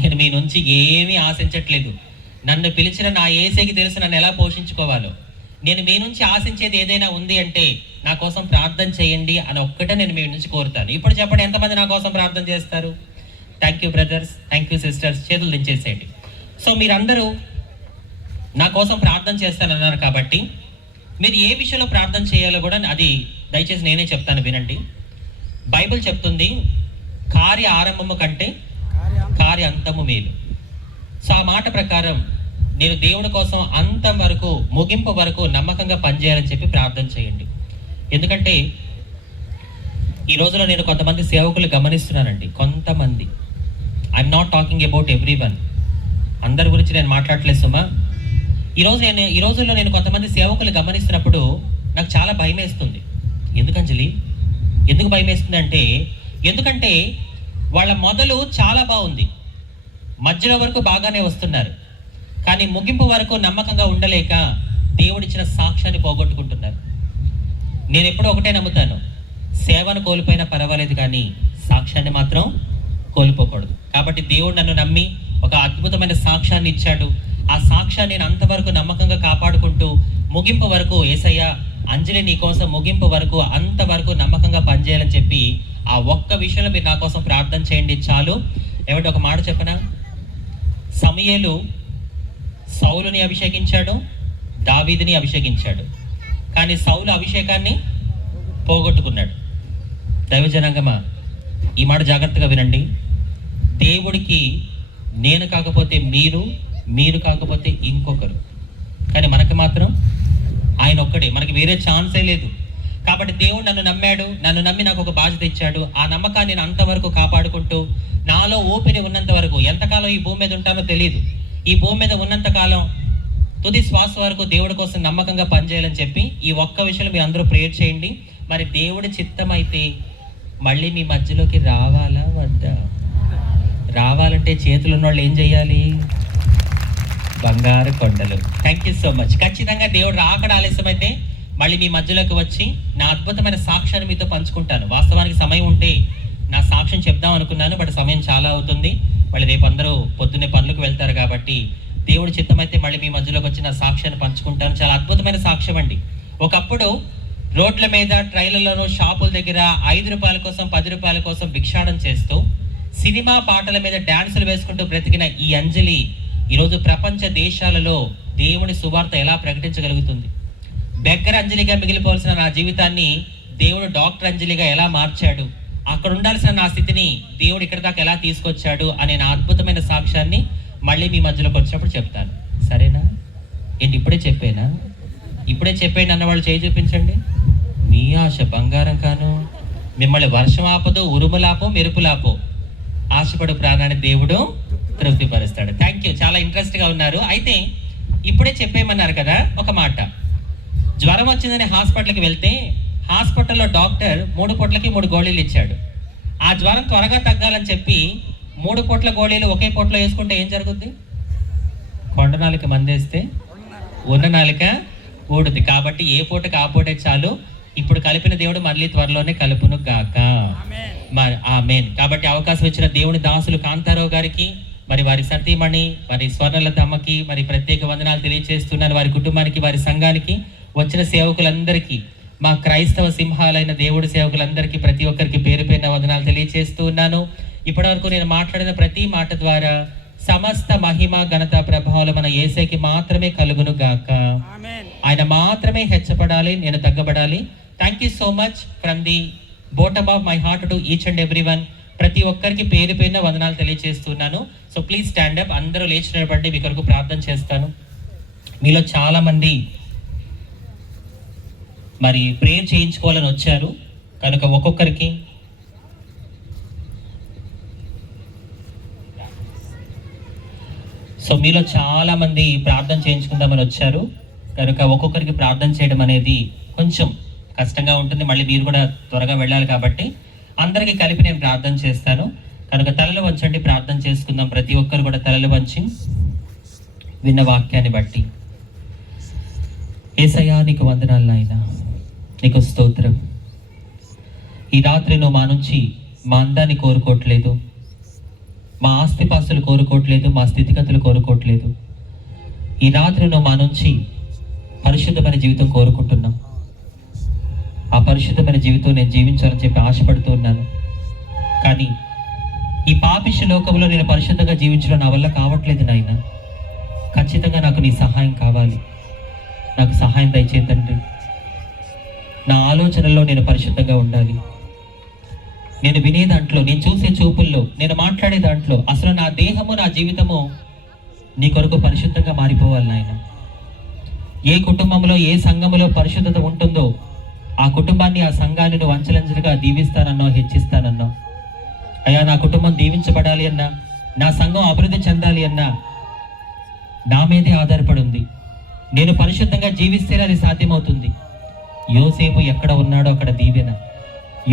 నేను మీ నుంచి ఏమీ ఆశించట్లేదు. నన్ను పిలిచిన నా యేసుకి తెలుసు నన్ను ఎలా పోషించుకోవాలో. నేను మీ నుంచి ఆశించేది ఏదైనా ఉంది అంటే నా కోసం ప్రార్థన చేయండి అని ఒక్కటే నేను మీ నుంచి కోరుతాను. ఇప్పుడు చెప్పండి, ఎంతమంది నా కోసం ప్రార్థన చేస్తారు? Thank you brothers, thank you sisters, చేతులు దించేసేయండి. సో మీరందరూ నా కోసం ప్రార్థన చేస్తానన్నారు కాబట్టి మీరు ఏ విషయంలో ప్రార్థన చేయాలో కూడా అది దయచేసి నేనే చెప్తాను, వినండి. బైబిల్ చెప్తుంది, కార్య ఆరంభము కంటే కార్య అంతము మేలు. సో ఆ మాట ప్రకారం నేను దేవుడి కోసం అంతం వరకు, ముగింపు వరకు నమ్మకంగా పనిచేయాలని చెప్పి ప్రార్థన చేయండి. ఎందుకంటే ఈ రోజులో నేను కొంతమంది సేవకులు గమనిస్తున్నానండి. కొంతమంది, I'm not talking about every one, అందరి గురించి నేను మాట్లాడలేదు సుమా. ఈ రోజుల్లో నేను కొంతమంది సేవకులు గమనిస్తున్నప్పుడు నాకు చాలా భయం వేస్తుంది. ఎందుకంజలి, ఎందుకు భయం వేస్తుంది అంటే, ఎందుకంటే వాళ్ళ మొదలు చాలా బాగుంది, మధ్యలో వరకు బాగానే వస్తున్నారు, కానీ ముగింపు వరకు నమ్మకంగా ఉండలేక దేవుడిచ్చిన సాక్ష్యాన్ని పోగొట్టుకుంటున్నారు. నేను ఎప్పుడూ ఒకటే నమ్ముతాను, సేవను కోల్పోయినా పర్వాలేదు కానీ సాక్ష్యాన్ని మాత్రం కోల్పోకూడదు. కాబట్టి దేవుడు నన్ను నమ్మి ఒక అద్భుతమైన సాక్ష్యాన్ని ఇచ్చాడు. ఆ సాక్ష్యాన్ని నేను అంతవరకు నమ్మకంగా కాపాడుకుంటూ ముగింపు వరకు, యేసయ్య అంజలి నీ కోసం ముగింపు వరకు అంతవరకు నమ్మకంగా పనిచేయాలని చెప్పి ఆ ఒక్క విషయంలో మీరు నా కోసం ప్రార్థన చేయండి చాలు. ఏమంటే ఒక మాట చెప్పనా, సమూయేలు సౌలుని అభిషేకించాడు, దావీదుని అభిషేకించాడు, కానీ సౌలు అభిషేకాన్ని పోగొట్టుకున్నాడు. దైవజనాంగమా, ఈ మాట జాగ్రత్తగా వినండి. దేవుడికి నేను కాకపోతే మీరు, మీరు కాకపోతే ఇంకొకరు, కానీ మనకి మాత్రం ఆయన ఒక్కడే, మనకి వేరే ఛాన్సే లేదు. కాబట్టి దేవుడు నన్ను నమ్మాడు, నన్ను నమ్మి నాకు ఒక బాధ్యత ఇచ్చాడు. ఆ నమ్మకాన్ని నేను అంతవరకు కాపాడుకుంటూ నాలో ఊపిరి ఉన్నంత వరకు, ఎంతకాలం ఈ భూమి మీద ఉంటానో తెలియదు, ఈ భూమి మీద ఉన్నంత కాలం తుది శ్వాస వరకు దేవుడి కోసం నమ్మకంగా పనిచేయాలని చెప్పి ఈ ఒక్క విషయంలో మీరు అందరూ ప్రేయర్ చేయండి. మరి దేవుడి చిత్తం అయితే మళ్ళీ మీ మధ్యలోకి రావాలా వద్దా? రావాలంటే చేతులు ఉన్న వాళ్ళు ఏం చేయాలి? బంగారు కొండలు. Thank you so much. ఖచ్చితంగా దేవుడు రాకడ ఆలస్యమైతే మళ్ళీ మీ మధ్యలోకి వచ్చి నా అద్భుతమైన సాక్ష్యాన్ని మీతో పంచుకుంటాను. వాస్తవానికి సమయం ఉంటే నా సాక్ష్యం చెప్దాం అనుకున్నాను, బట్ సమయం చాలా అవుతుంది. మళ్ళీ రేపు అందరూ పొద్దున్నే పనులకు వెళ్తారు కాబట్టి దేవుడి చిత్తం అయితే మళ్ళీ మీ మధ్యలోకి వచ్చి నా సాక్ష్యాన్ని పంచుకుంటాను. చాలా అద్భుతమైన సాక్ష్యం అండి. ఒకప్పుడు రోడ్ల మీద, ట్రైన్లలోనూ, షాపుల దగ్గర 5 రూపాయల కోసం, 10 రూపాయల కోసం భిక్షాటన చేస్తూ సినిమా పాటల మీద డాన్సులు వేసుకుంటూ బ్రతికిన ఈ అంజలి ఈరోజు ప్రపంచ దేశాలలో దేవుని సువార్త ఎలా ప్రకటించగలుగుతుంది? బెగ్గర అంజలిగా మిగిలిపోవాల్సిన నా జీవితాన్ని దేవుడు డాక్టర్ అంజలిగా ఎలా మార్చాడు? అక్కడ ఉండాల్సిన నా స్థితిని దేవుడు ఇక్కడ దాకా ఎలా తీసుకొచ్చాడు అనే నా అద్భుతమైన సాక్ష్యాన్ని మళ్ళీ మీ మధ్యలోకి వచ్చినప్పుడు చెప్తాను. సరేనా? ఏంటి ఇప్పుడే చెప్పేనా? ఇప్పుడే చెప్పేయండి అన్నవాళ్ళు చేయి చూపించండి. మీ ఆశ బంగారం కాను, మిమ్మల్ని వర్షం ఆపదో, ఉరుములాపో, మెరుపులాపో, ఆశపడు ప్రాణాన్ని దేవుడు తృప్తిపరుస్తాడు. Thank you. చాలా ఇంట్రెస్ట్గా ఉన్నారు. అయితే ఇప్పుడే చెప్పేయమన్నారు కదా, ఒక మాట. జ్వరం వచ్చిందని హాస్పిటల్కి వెళ్తే హాస్పిటల్లో డాక్టర్ 3 పూట్లకి 3 గోళీలు ఇచ్చాడు. ఆ జ్వరం త్వరగా తగ్గాలని చెప్పి 3 పూట్ల గోళీలు ఒకే పూటలో వేసుకుంటే ఏం జరుగుద్ది? కొండ నాలుక మందేస్తే ఉన్న నాలుక ఊడుద్ది. కాబట్టి ఏ పూటకి ఆ పూటే చాలు. ఇప్పుడు కలిపిన దేవుడు మళ్ళీ త్వరలోనే కలుపును గాక. ఆమేన్. కాబట్టి అవకాశం ఇచ్చిన దేవుని దాసులు కాంతారావు గారికి, మరి వారి సతీమణి, మరి స్వర్ణలత అమ్మకి మరి ప్రత్యేక వందనాలు తెలియజేస్తున్నాను. వారి కుటుంబానికి, వారి సంఘానికి, వచ్చిన సేవకులందరికీ, మా క్రైస్తవ సింహాలైన దేవుడి సేవకులందరికీ ప్రతి ఒక్కరికి పేరు పేరున వందనాలు తెలియజేస్తూ ఉన్నాను. ఇప్పటివరకు నేను మాట్లాడిన ప్రతి మాట ద్వారా సమస్త మహిమ, ఘనత, ప్రభావాలు మన యేసుకి మాత్రమే కలుగును గాక. ఆయన మాత్రమే హెచ్చపడాలి, నేను తగ్గబడాలి. Thank you so much from the bottom of my heart to each and every one. ప్రతి ఒక్కరికి పేరు పేరున వందనాలు తెలియజేస్తున్నాను. So please stand up. అందరూ లేచి నిలబడి మీ కొరకు ప్రార్థన చేస్తాను. మీలో చాలా మంది మరి ప్రేయర్ చేయించుకోవాలని వచ్చారు కనుక ఒక్కొక్కరికి సో మీలో చాలా మంది ప్రార్థన చేయించుకుందామని వచ్చారు కనుక ఒక్కొక్కరికి ప్రార్థన చేయడం అనేది కొంచెం కష్టంగా ఉంటుంది. మళ్ళీ మీరు కూడా త్వరగా వెళ్ళాలి కాబట్టి అందరికీ కలిపి నేను ప్రార్థన చేస్తాను. కనుక తలలు వంచండి, ప్రార్థన చేసుకుందాం. ప్రతి ఒక్కరు కూడా తలలు వంచి విన్న వాక్యాన్ని బట్టి. యేసయ్యా నీకు వందనాలు నాయనా, నీకు స్తోత్రం. ఈ రాత్రి నువ్వు మా నుంచి మా అందాన్ని కోరుకోవట్లేదు, మా ఆస్తిపాస్తులు కోరుకోవట్లేదు, మా స్థితిగతులు కోరుకోవట్లేదు. ఈ రాత్రి నువ్వు మా నుంచి పరిశుద్ధమైన జీవితం కోరుకుంటున్నాం. ఆ పరిశుద్ధమైన జీవితం నేను జీవించాలని చెప్పి ఆశపడుతూ ఉన్నాను. కానీ ఈ పాపిష్టి లోకంలో నేను పరిశుద్ధంగా జీవించడం నా వల్ల కావట్లేదు నాయన. ఖచ్చితంగా నాకు నీ సహాయం కావాలి. నాకు సహాయం దయచేయి తండ్రి. నా ఆలోచనల్లో నేను పరిశుద్ధంగా ఉండాలి. నేను వినే దాంట్లో, నేను చూసే చూపుల్లో, నేను మాట్లాడే దాంట్లో, అసలు నా దేహము నా జీవితము నీ కొరకు పరిశుద్ధంగా మారిపోవాలి నాయన. ఏ కుటుంబంలో ఏ సంఘములో పరిశుద్ధత ఉంటుందో ఆ కుటుంబాన్ని, ఆ సంఘాన్ని నువ్వు అంచెలంచెలుగా దీవిస్తానన్నావు, హెచ్చిస్తానన్నావు. అయ్యా నా కుటుంబం దీవించబడాలి అన్నా, నా సంఘం అభివృద్ధి చెందాలి అన్నా నా మీదే ఆధారపడి ఉంది. నేను పరిశుద్ధంగా జీవిస్తేనే అది సాధ్యమవుతుంది. యోసేపు ఎక్కడ ఉన్నాడో అక్కడ దీవెన,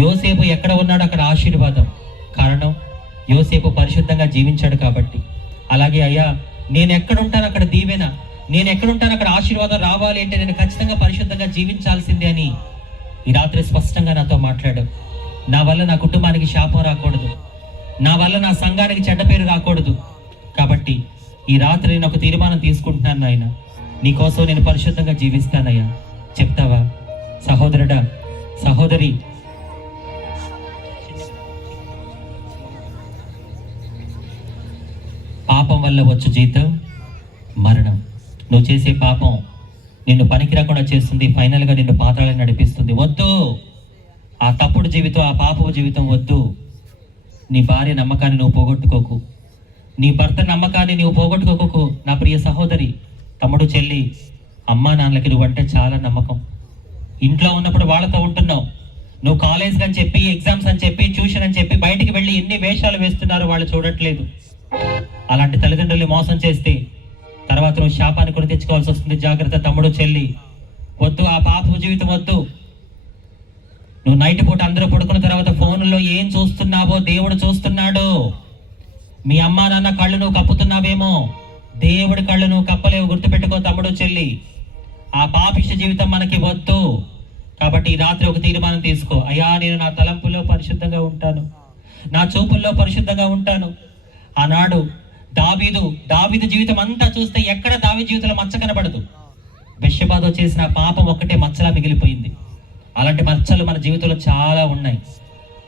యోసేపు ఎక్కడ ఉన్నాడో అక్కడ ఆశీర్వాదం. కారణం యోసేపు పరిశుద్ధంగా జీవించాడు కాబట్టి. అలాగే అయ్యా నేను ఎక్కడుంటాను అక్కడ దీవెన, నేను ఎక్కడుంటాను అక్కడ ఆశీర్వాదం రావాలి అంటే నేను ఖచ్చితంగా పరిశుద్ధంగా జీవించాల్సిందే అని ఈ రాత్రి స్పష్టంగా నాతో మాట్లాడావు. నా వల్ల నా కుటుంబానికి శాపం రాకూడదు, నా వల్ల నా సంఘానికి చెడ్డ పేరు రాకూడదు. కాబట్టి ఈ రాత్రి నేను ఒక తీర్మానం తీసుకుంటున్నాను నాయన, నీకోసం నేను పరిశుద్ధంగా జీవిస్తానయ్యా. చెప్తావా సహోదరుడా, సహోదరి? పాపం వల్ల వచ్చు జీతం మరణం. నువ్వు చేసే పాపం నిన్ను పనికి రాకుండా చేస్తుంది, ఫైనల్గా నిన్ను పాతాళానికి నడిపిస్తుంది. వద్దు ఆ తప్పుడు జీవితం, ఆ పాపపు జీవితం వద్దు. నీ భార్య నమ్మకాన్ని నువ్వు పోగొట్టుకోకు, నీ భర్త నమ్మకాన్ని నువ్వు పోగొట్టుకోకు. నా ప్రియ సహోదరి, తమ్ముడు, చెల్లి, అమ్మా నాన్నలకి నువ్వంటే చాలా నమ్మకం. ఇంట్లో ఉన్నప్పుడు వాళ్ళతో ఉంటున్నావు. నువ్వు కాలేజ్ అని చెప్పి, ఎగ్జామ్స్ అని చెప్పి, ట్యూషన్ అని చెప్పి బయటికి వెళ్ళి ఎన్ని వేషాలు వేస్తున్నారు వాళ్ళు చూడట్లేదు. అలాంటి తల్లిదండ్రుల్ని మోసం చేస్తే తర్వాత నువ్వు శాపాన్ని కూడా తెచ్చుకోవాల్సి వస్తుంది. జాగ్రత్త తమ్ముడు, చెల్లి, వద్దు ఆ పాపపు జీవితం వద్దు. నువ్వు నైట్ పూట అందరూ పడుకున్న తర్వాత ఫోన్లో ఏం చూస్తున్నావో దేవుడు చూస్తున్నాడు. మీ అమ్మా నాన్న కళ్ళు నువ్వు కప్పుతున్నావేమో, దేవుడి కళ్ళు నువ్వు కప్పలేవు. గుర్తుపెట్టుకో తమ్ముడు, చెల్లి, ఆ పాపిష్ట జీవితం మనకి వద్దు. కాబట్టి ఈ రాత్రి ఒక తీర్మానం తీసుకో. అయ్యా నేను నా తలంపుల్లో పరిశుద్ధంగా ఉంటాను, నా చూపుల్లో పరిశుద్ధంగా ఉంటాను. ఆనాడు దావీదు జీవితం అంతా చూస్తే ఎక్కడ దావీదు జీవితంలో మచ్చ కనబడదు. బెత్షెబాతో చేసిన పాపం ఒక్కటే మచ్చలా మిగిలిపోయింది. అలాంటి మచ్చలు మన జీవితంలో చాలా ఉన్నాయి.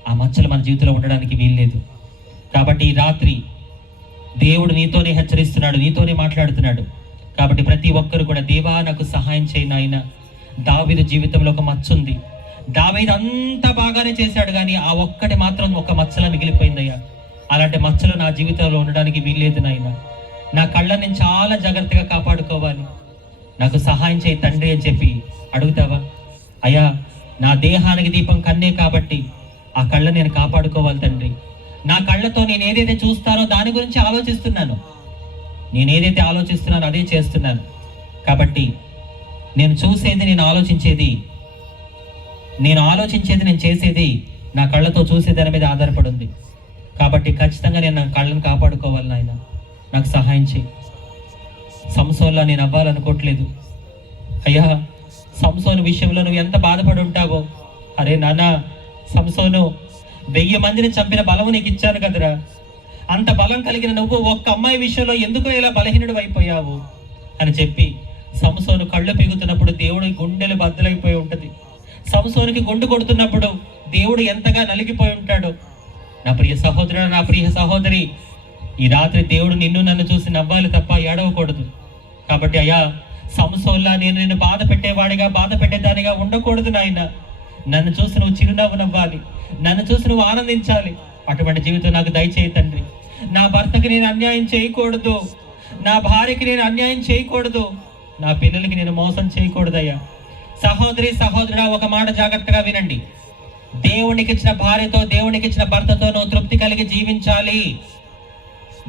ఆ మచ్చలు మన జీవితంలో ఉండడానికి వీల్లేదు. కాబట్టి ఈ రాత్రి దేవుడు నీతోనే హెచ్చరిస్తున్నాడు, నీతోనే మాట్లాడుతున్నాడు. కాబట్టి ప్రతి ఒక్కరు కూడా దేవా నాకు సహాయం చేయి నాయన. దావీదు జీవితంలో ఒక మచ్చ ఉంది. దావీదు అంతా బాగానే చేశాడు, కానీ ఆ ఒక్కటి మాత్రం ఒక మచ్చలా మిగిలిపోయిందయ్యా. అలాంటి మచ్చలు నా జీవితంలో ఉండడానికి వీల్లేదు నాయన. నా కళ్ళని నేను చాలా జాగ్రత్తగా కాపాడుకోవాలి, నాకు సహాయం చేయి తండ్రి అని చెప్పి అడుగుతావా? అయ్యా నా దేహానికి దీపం కన్నే కాబట్టి ఆ కళ్ళ నేను కాపాడుకోవాలి తండ్రి. నా కళ్ళతో నేను ఏదైతే చూస్తానో దాని గురించి ఆలోచిస్తున్నాను, నేను ఏదైతే ఆలోచిస్తున్నానో అదే చేస్తున్నాను. కాబట్టి నేను చూసేది, నేను ఆలోచించేది, నేను చేసేది నా కళ్ళతో చూసే దాని మీద ఆధారపడి ఉంది. కాబట్టి ఖచ్చితంగా నేను నా కళ్ళను కాపాడుకోవాలి నాయన, నాకు సహాయం చేయి. సంసోన్లా నేను అవ్వాలనుకోవట్లేదు అయ్యా. సంసోను విషయంలో నువ్వు ఎంత బాధపడి ఉంటావో. అరే నాన్న, సంసోను 1000 మందిని చంపిన బలం నీకు ఇచ్చాను కదరా. అంత బలం కలిగిన నువ్వు ఒక్క అమ్మాయి విషయంలో ఎందుకు ఇలా బలహీనుడు అయిపోయావు అని చెప్పి సంసోను కళ్ళు పీగుతున్నప్పుడు దేవుడి గుండెలు బద్దలైపోయి ఉంటుంది. సంసోనికి గుండు కొడుతున్నప్పుడు దేవుడు ఎంతగా నలిగిపోయి ఉంటాడు. నా ప్రియ సహోదరుడు, నా ప్రియ సహోదరి, ఈ రాత్రి దేవుడు నిన్ను నన్ను చూసి నవ్వాలి తప్ప ఏడవకూడదు. కాబట్టి అయ్యా సంసోన్లా నేను నిన్ను బాధ పెట్టేవాడిగా, బాధ పెట్టేదానిగా ఉండకూడదు నాయన. నన్ను చూసి నువ్వు చిరునవ్వు నవ్వాలి, నన్ను చూసి నువ్వు ఆనందించాలి. అటువంటి జీవితం నాకు దయచేయి తండ్రి. నా భర్తకి నేను అన్యాయం చేయకూడదు, నా భార్యకి నేను అన్యాయం చేయకూడదు, నా పిల్లలకి నేను మోసం చేయకూడదయ్యా. సహోదరి, సహోదరుడా, ఒక మాట జాగ్రత్తగా వినండి. దేవునికి ఇచ్చిన భార్యతో, దేవునికి ఇచ్చిన భర్తతో నువ్వు తృప్తి కలిగి జీవించాలి.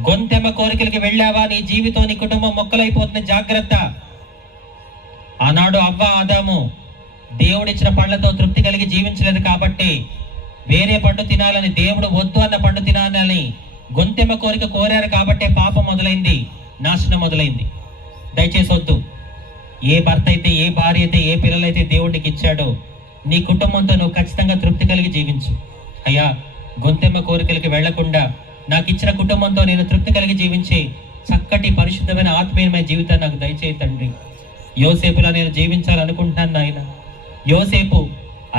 గొంతెమ్మ కోరికలకి వెళ్ళావా, నీ జీవితం నీ కుటుంబం మొక్కలైపోతుంది, జాగ్రత్త. ఆనాడు అవ్వ ఆదాము దేవుడిచ్చిన పళ్ళతో తృప్తి కలిగి జీవించలేదు కాబట్టి వేరే పండు తినాలని, దేవుడు వద్దు అన్న పండు తినాలని గొంతెమ్మ కోరిక కోరారు కాబట్టి పాపం మొదలైంది, నాశనం మొదలైంది. దయచేసి వద్దు. ఏ భర్త అయితే, ఏ భార్య అయితే, ఏ పిల్లలైతే దేవుడికి ఇచ్చాడో నీ కుటుంబంతో నువ్వు ఖచ్చితంగా తృప్తి కలిగి జీవించు. అయ్యా, గొంతెమ్మ కోరికలకి వెళ్లకుండా నాకు ఇచ్చిన కుటుంబంతో నేను తృప్తి కలిగి జీవించే చక్కటి పరిశుద్ధమైన ఆత్మీయమైన జీవితాన్ని నాకు దయచేయి తండ్రి. యోసేపులా నేను జీవించాలనుకుంటున్నాను నాయన. యోసేపు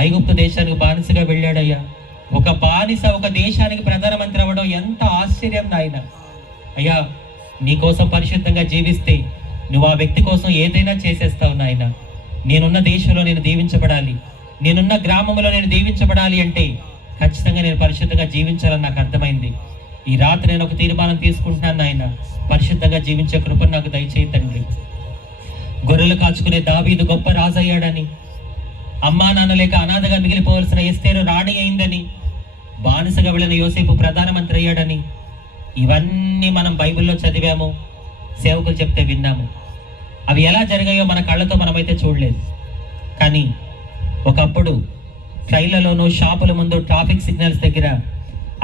ఐగుప్తు దేశానికి బానిసగా వెళ్ళాడయ్యా. ఒక బానిస ఒక దేశానికి ప్రధానమంత్రి అవ్వడం ఎంత ఆశ్చర్యం నాయన. అయ్యా, నీ కోసం పరిశుద్ధంగా జీవిస్తే నువ్వు ఆ వ్యక్తి కోసం ఏదైనా చేసేస్తావు నాయన. నేనున్న దేశంలో నేను దీవించబడాలి, నేనున్న గ్రామంలో నేను దీవించబడాలి అంటే ఖచ్చితంగా నేను పరిశుద్ధంగా జీవించాలని నాకు అర్థమైంది. ఈ రాత్రి నేను ఒక తీర్మానం తీసుకుంటున్నాను నాయన, పరిశుద్ధంగా జీవించే కృపను నాకు దయచేయి తండ్రి. గొర్రెలు కాచుకునే దావీదు గొప్ప రాజు అయ్యాడని, అమ్మా నాన్న లేక అనాథగా మిగిలిపోవలసిన ఎస్తేరు రాణి అయిందని, బానిసగా వెళ్ళిన యోసేపు ప్రధానమంత్రి అయ్యాడని, ఇవన్నీ మనం బైబిల్లో చదివాము, సేవకులు చెప్తే విన్నాము. అవి ఎలా జరిగాయో మన కళ్ళతో మనమైతే చూడలేదు. కానీ ఒకప్పుడు ట్రైన్లలోనూ, షాపుల ముందు, ట్రాఫిక్ సిగ్నల్స్ దగ్గర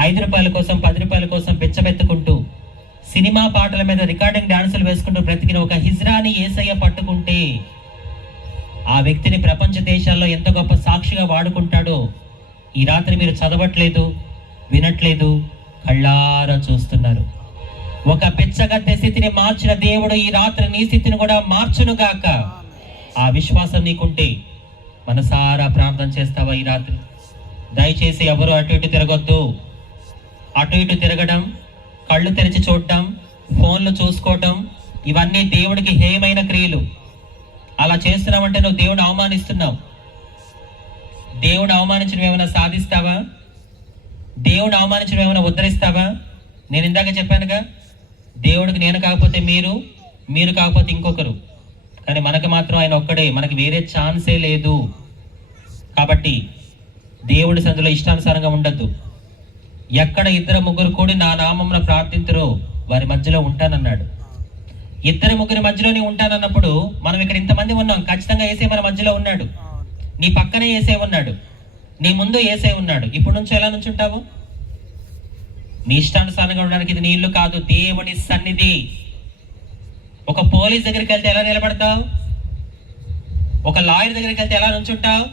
5 రూపాయల కోసం, 10 రూపాయల కోసం బెచ్చబెత్తుకుంటూ, సినిమా పాటల మీద రికార్డింగ్ డాన్సులు వేసుకుంటూ బ్రతికిన ఒక హిజ్రాని యేసయ్య పట్టుకుంటే ఆ వ్యక్తిని ప్రపంచ దేశాల్లో ఎంత గొప్ప సాక్షిగా వాడుకుంటాడో ఈ రాత్రి మీరు చదవట్లేదు, వినట్లేదు, కళ్ళారా చూస్తున్నారు. ఒక బిచ్చగత్తె స్థితిని మార్చిన దేవుడు ఈ రాత్రి నీ స్థితిని కూడా మార్చునుగాక. ఆ విశ్వాసం నీకుంటే మనసారా ప్రార్థన చేస్తావా ఈ రాత్రి? దయచేసి ఎవరు అటు ఇటు తిరగొద్దు. అటు ఇటు తిరగడం, కళ్ళు తెరిచి చూడటం, ఫోన్లు చూసుకోవటం, ఇవన్నీ దేవుడికి హేయమైన క్రియలు. అలా చేస్తున్నావంటే నువ్వు దేవుడు అవమానిస్తున్నావు. దేవుడు అవమానించిన ఏమైనా సాధిస్తావా? దేవుడు అవమానించిన ఏమైనా ఉద్ధరిస్తావా? నేను ఇందాక చెప్పానుగా, దేవుడికి నేను కాకపోతే మీరు, మీరు కాకపోతే ఇంకొకరు, కానీ మనకు మాత్రం ఆయన ఒక్కడే, మనకి వేరే ఛాన్సే లేదు. కాబట్టి దేవుడి సందులో ఇష్టానుసారంగా ఉండద్దు. ఎక్కడ 2-3 కూడి నా నామమున ప్రార్థింతురో వారి మధ్యలో ఉంటానన్నాడు. 2-3 మధ్యలోనే ఉంటానన్నప్పుడు మనం ఇక్కడ ఇంతమంది ఉన్నాం, ఖచ్చితంగా యేసే మన మధ్యలో ఉన్నాడు. నీ పక్కనే యేసే ఉన్నాడు, నీ ముందు యేసే ఉన్నాడు. ఇప్పుడు నుంచి ఎలా నుంచి ఉంటావు? నీ ఇష్టానుసారంగా ఉండడానికి ఇది నీ ఇల్లు కాదు, దేవుని సన్నిధి. ఒక పోలీస్ దగ్గరికి వెళ్తే ఎలా నిలబడతావు? ఒక లాయర్ దగ్గరికి వెళ్తే ఎలా నుంచుంటావు?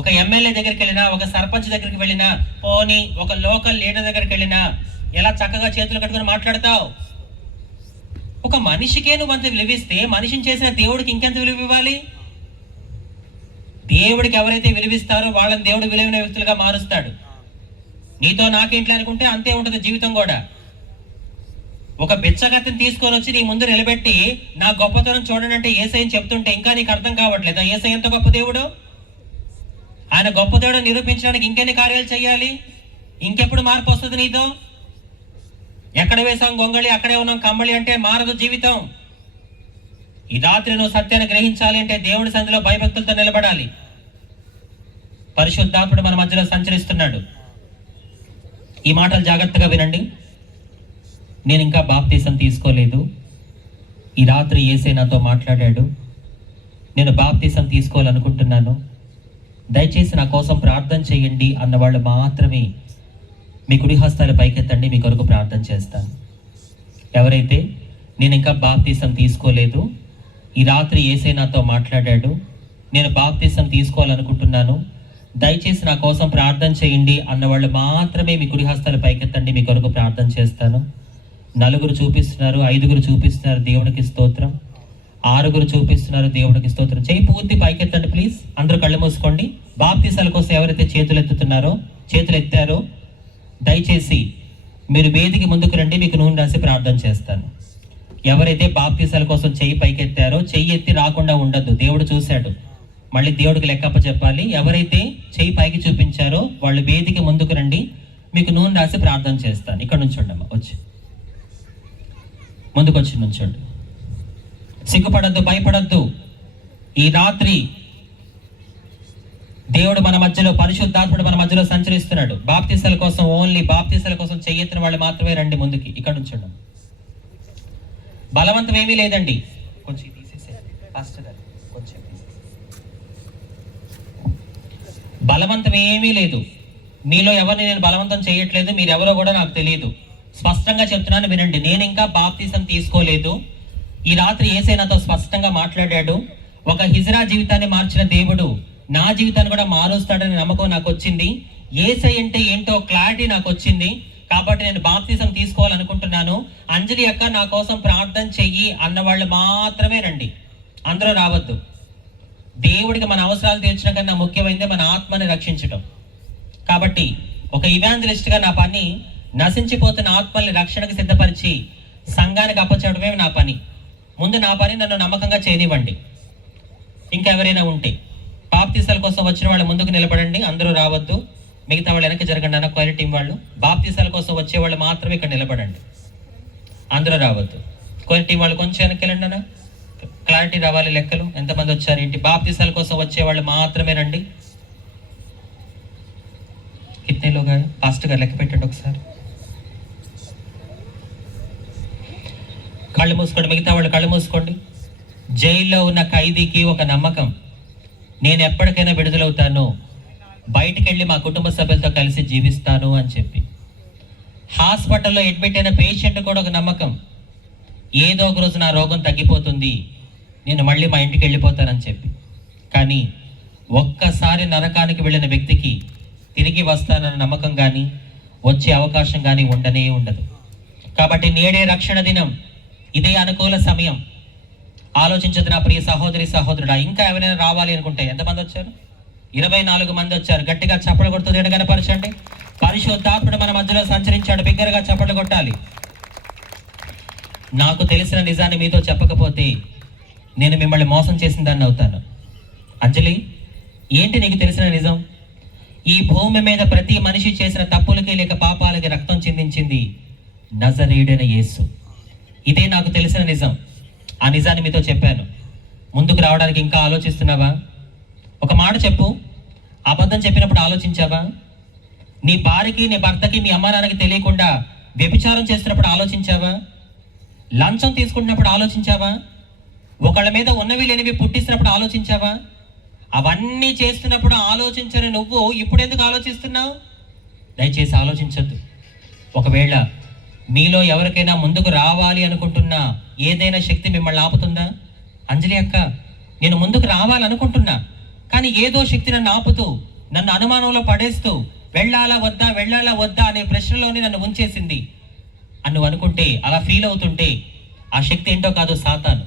ఒక ఎమ్మెల్యే దగ్గరికి వెళ్ళినా, ఒక సర్పంచ్ దగ్గరికి వెళ్ళినా, పోనీ ఒక లోకల్ లీడర్ దగ్గరికి వెళ్ళినా ఎలా చక్కగా చేతులు కట్టుకుని మాట్లాడతావు? ఒక మనిషికే నువ్వు అంత విలువిస్తే మనిషిని చేసిన దేవుడికి ఇంకెంత విలువ ఇవ్వాలి? దేవుడికి ఎవరైతే విలువిస్తారో వాళ్ళని దేవుడు విలువైన వ్యక్తులుగా మారుస్తాడు. నీతో నాకేంటి అనుకుంటే అంతే ఉంటుంది జీవితం కూడా. ఒక బిచ్చగత్తెని తీసుకొని వచ్చి నీ ముందు నిలబెట్టి నా గొప్పతనం చూడండి అంటే యేసయ్యని చెప్తుంటే ఇంకా నీకు అర్థం కావట్లేదా యేసయ్య ఎంత గొప్ప దేవుడు? ఆయన గొప్ప దేవుడు నిరూపించడానికి ఇంకెన్ని కార్యాలు చేయాలి? ఇంకెప్పుడు మార్పు వస్తుంది నీతో? ఎక్కడ వేసాం గొంగళి అక్కడే ఉన్నాం కంబళి అంటే మారదు జీవితం. ఈ రాత్రి నువ్వు సత్యాన్ని గ్రహించాలి అంటే దేవుడి సంధిలో భయభక్తులతో నిలబడాలి. పరిశుద్ధాత్ముడు మన మధ్యలో సంచరిస్తున్నాడు. ఈ మాటలు జాగ్రత్తగా వినండి. నేను ఇంకా బాప్తీసం తీసుకోలేదు. ఈ రాత్రి యేసే నాతో మాట్లాడాడు. నేను బాప్తీసం తీసుకోవాలనుకుంటున్నాను, దయచేసి నా కోసం ప్రార్థన చేయండి అన్నవాళ్ళు మాత్రమే మీ కుడి హస్తాలు పైకెత్తండి, మీ కొరకు ప్రార్థన చేస్తాను. ఎవరైతే నేను ఇంకా బాప్తీసం తీసుకోలేదు, ఈ రాత్రి యేసే నాతో మాట్లాడాడు, నేను బాప్తీసం తీసుకోవాలనుకుంటున్నాను, దయచేసి నా కోసం ప్రార్థన చేయండి అన్నవాళ్ళు మాత్రమే మీ కుడి హస్తాలు పైకెత్తండి, మీ కొరకు ప్రార్థన చేస్తాను. 4 చూపిస్తున్నారు, 5 చూపిస్తున్నారు, దేవునికి స్తోత్రం. 6 చూపిస్తున్నారు, దేవునికి స్తోత్రం. చేయి పూర్తి పైకెత్తండి ప్లీజ్. అందరూ కళ్ళు మూసుకోండి. బాప్తీసాల కోసం ఎవరైతే చేతులు ఎత్తుతున్నారో, చేతులు ఎత్తారో, దయచేసి మీరు వేదిక ముందుకు రండి, మీకు నూనె రాసి ప్రార్థన చేస్తాను. ఎవరైతే బాప్తీసాల కోసం చెయ్యి పైకెత్తారో చెయ్యి ఎత్తి రాకుండా ఉండద్దు, దేవుడు చూశాడు, మళ్ళీ దేవుడికి లెక్కప్ప చెప్పాలి. ఎవరైతే చెయ్యి పైకి చూపించారో వాళ్ళు వేదిక ముందుకు రండి, మీకు నూనె రాసి ప్రార్థన చేస్తాను. ఇక్కడ నుంచోండి అమ్మా, వచ్చి ముందుకు వచ్చి నుంచోండి. సిగ్గుపడద్దు, భయపడద్దు. ఈ రాత్రి దేవుడు మన మధ్యలో, పరిశుద్ధాత్ముడు మన మధ్యలో సంచరిస్తున్నాడు. బాప్తీసాల కోసం, ఓన్లీ బాప్తీసాల కోసం చెయ్యెత్తిన వాళ్ళు మాత్రమే రండి ముందుకి. ఇక్కడ ఉంచండి. బలవంతం ఏమీ లేదండి. కొంచెం బలవంతం ఏమీ లేదు. మీలో ఎవరిని నేను బలవంతం చేయట్లేదు. మీరెవరో కూడా నాకు తెలియదు. స్పష్టంగా చెప్తున్నాను, వినండి. నేను ఇంకా బాప్తీసం తీసుకోలేదు. ఈ రాత్రి యేసయ్య నాతో స్పష్టంగా మాట్లాడాడు. ఒక హిజ్రా జీవితాన్ని మార్చిన దేవుడు నా జీవితాన్ని కూడా మారుస్తాడని నమ్మకం నాకు వచ్చింది. యేసయ్య అంటే ఏంటో క్లారిటీ నాకు వచ్చింది. కాబట్టి నేను బాప్తీసం తీసుకోవాలనుకుంటున్నాను. అంజలి అక్క నా కోసం ప్రార్థన చెయ్యి అన్నవాళ్ళు మాత్రమే రండి. అందరూ రావద్దు. దేవుడికి మన అవసరాలు తీర్చడం కన్నా ముఖ్యమైనది మన ఆత్మని రక్షించడం. కాబట్టి ఒక ఇవాంజలిస్ట్ గా నా పని నశించిపోతున్న ఆత్మల్ని రక్షణకు సిద్ధపరిచి సంఘానికి అప్పచెప్పడమే నా పని. ముందు నా పని నన్ను నమ్మకంగా చేయనివ్వండి. ఇంకా ఎవరైనా ఉంటే బాప్తీసాల కోసం వచ్చిన వాళ్ళు ముందుకు నిలబడండి. అందరూ రావద్దు. మిగతా వాళ్ళు వెనక్కి జరగండి. అన్న క్వైరీ టీం వాళ్ళు, బాప్తీసాల కోసం వచ్చే వాళ్ళు మాత్రమే ఇక్కడ నిలబడండి. అందరూ రావద్దు. క్వైరీ టీం వాళ్ళు కొంచెం వెనక్కి వెళ్ళండి అన్న. క్లారిటీ రావాలి. లెక్కలు ఎంతమంది వచ్చారు ఏంటి. బాప్తీసాల కోసం వచ్చే వాళ్ళు మాత్రమే రండి. కిట్నేలోగా ఫాస్ట్ గా లెక్క పెట్టండి ఒకసారి. కళ్ళు మూసుకోండి. మిగతా వాళ్ళు కళ్ళు మూసుకోండి. జైల్లో ఉన్న ఖైదీకి ఒక నమ్మకం, నేను ఎప్పటికైనా విడుదలవుతాను, బయటికి వెళ్ళి మా కుటుంబ సభ్యులతో కలిసి జీవిస్తాను అని చెప్పి. హాస్పిటల్లో అడ్మిట్ అయిన పేషెంట్ కూడా ఒక నమ్మకం, ఏదో ఒక రోజు నా రోగం తగ్గిపోతుంది, నేను మళ్ళీ మా ఇంటికి వెళ్ళిపోతానని చెప్పి. కానీ ఒక్కసారి నరకానికి వెళ్ళిన వ్యక్తికి తిరిగి వస్తానన్న నమ్మకం కానీ వచ్చే అవకాశం కానీ ఉండనే ఉండదు. కాబట్టి నేడే రక్షణ దినం, ఇదే అనుకూల సమయం. ఆలోచించదు నా ప్రియ సహోదరి సహోదరుడా. ఇంకా ఎవరైనా రావాలి అనుకుంటే ఎంతమంది వచ్చారు? 24 మంది వచ్చారు. గట్టిగా చప్పట్లు కొడుతుంది కనపరచండి. పరిశుద్ధాత్ముడు మన మధ్యలో సంచరించాడు. బిగ్గరగా చప్పట్లు కొట్టాలి. నాకు తెలిసిన నిజాన్ని మీతో చెప్పకపోతే నేను మిమ్మల్ని మోసం చేసిన దాన్ని అవుతాను. అంజలి, ఏంటి నీకు తెలిసిన నిజం? ఈ భూమి మీద ప్రతి మనిషి చేసిన తప్పులకి లేక పాపాలకి రక్తం చిందించింది నజరేయుడైన యేసు. ఇదే నాకు తెలిసిన నిజం. ఆ నిజాన్ని మీతో చెప్పాను. ముందుకు రావడానికి ఇంకా ఆలోచిస్తున్నావా? ఒక మాట చెప్పు. అబద్ధం చెప్పినప్పుడు ఆలోచించావా? నీ భార్యకి, నీ భర్తకి, మీ అమ్మా నాన్నకి తెలియకుండా వ్యభిచారం చేస్తున్నప్పుడు ఆలోచించావా? లంచం తీసుకుంటున్నప్పుడు ఆలోచించావా? ఒకళ్ళ మీద ఉన్నవి లేనివి పుట్టిస్తున్నప్పుడు ఆలోచించావా? అవన్నీ చేస్తున్నప్పుడు ఆలోచించని నువ్వు ఇప్పుడు ఎందుకు ఆలోచిస్తున్నావు? దయచేసి ఆలోచించద్దు. ఒకవేళ మీలో ఎవరికైనా ముందుకు రావాలి అనుకుంటున్నా ఏదైనా శక్తి మిమ్మల్ని ఆపుతుందా? అంజలి అక్క, నేను ముందుకు రావాలనుకుంటున్నా, కానీ ఏదో శక్తి నన్ను ఆపుతూ, నన్ను అనుమానంలో పడేస్తూ, వెళ్ళాలా వద్దా అనే ప్రశ్నలోనే నన్ను ఉంచేసింది అని నువ్వు అనుకుంటే, అలా ఫీల్ అవుతుంటే, ఆ శక్తి ఏంటో కాదు, సాతాను.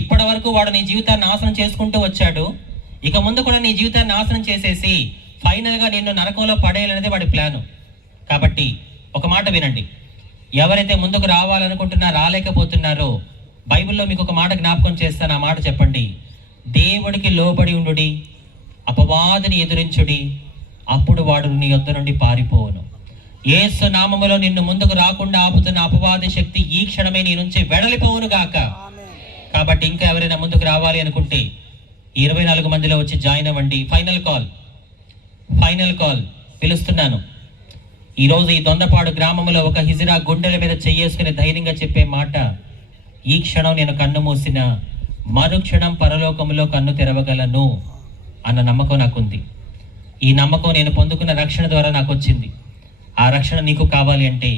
ఇప్పటి వరకు వాడు నీ జీవితాన్ని నాశనం చేసుకుంటూ వచ్చాడు. ఇక ముందు కూడా నీ జీవితాన్ని నాశనం చేసేసి ఫైనల్గా నిన్ను నరకంలో పడేయాలనేది వాడి ప్లాను. కాబట్టి ఒక మాట వినండి. ఎవరైతే ముందుకు రావాలనుకుంటున్నా రాలేకపోతున్నారో, బైబిల్లో మీకు ఒక మాట జ్ఞాపకం చేస్తాను. ఆ మాట చెప్పండి. దేవుడికి లోబడి ఉండుడి, అపవాదిని ఎదురించుడి, అప్పుడు వాడు నీ యొద్ద నుండి పారిపోవును. యేసు నామములో నిన్ను ముందుకు రాకుండా ఆపుతున్న అపవాది శక్తి ఈ క్షణమే నీ నుంచి వెడలిపోవును గాక. కాబట్టి ఇంకా ఎవరైనా ముందుకు రావాలి అనుకుంటే 24 మందిలో వచ్చి జాయిన్ అవ్వండి. ఫైనల్ కాల్ పిలుస్తున్నాను. ఈరోజు ఈ దొందపాడు గ్రామంలో ఒక హిజ్రా గుండెల మీద చెయ్యేసుకుని ధైర్యంగా చెప్పే మాట, ఈ క్షణం నేను కన్ను మూసిన మరుక్షణం పరలోకంలో కన్ను తెరవగలను అన్న నమ్మకం నాకుంది. ఈ నమ్మకం నేను పొందుకున్న రక్షణ ద్వారా నాకు వచ్చింది. ఆ రక్షణ నీకు కావాలి అంటే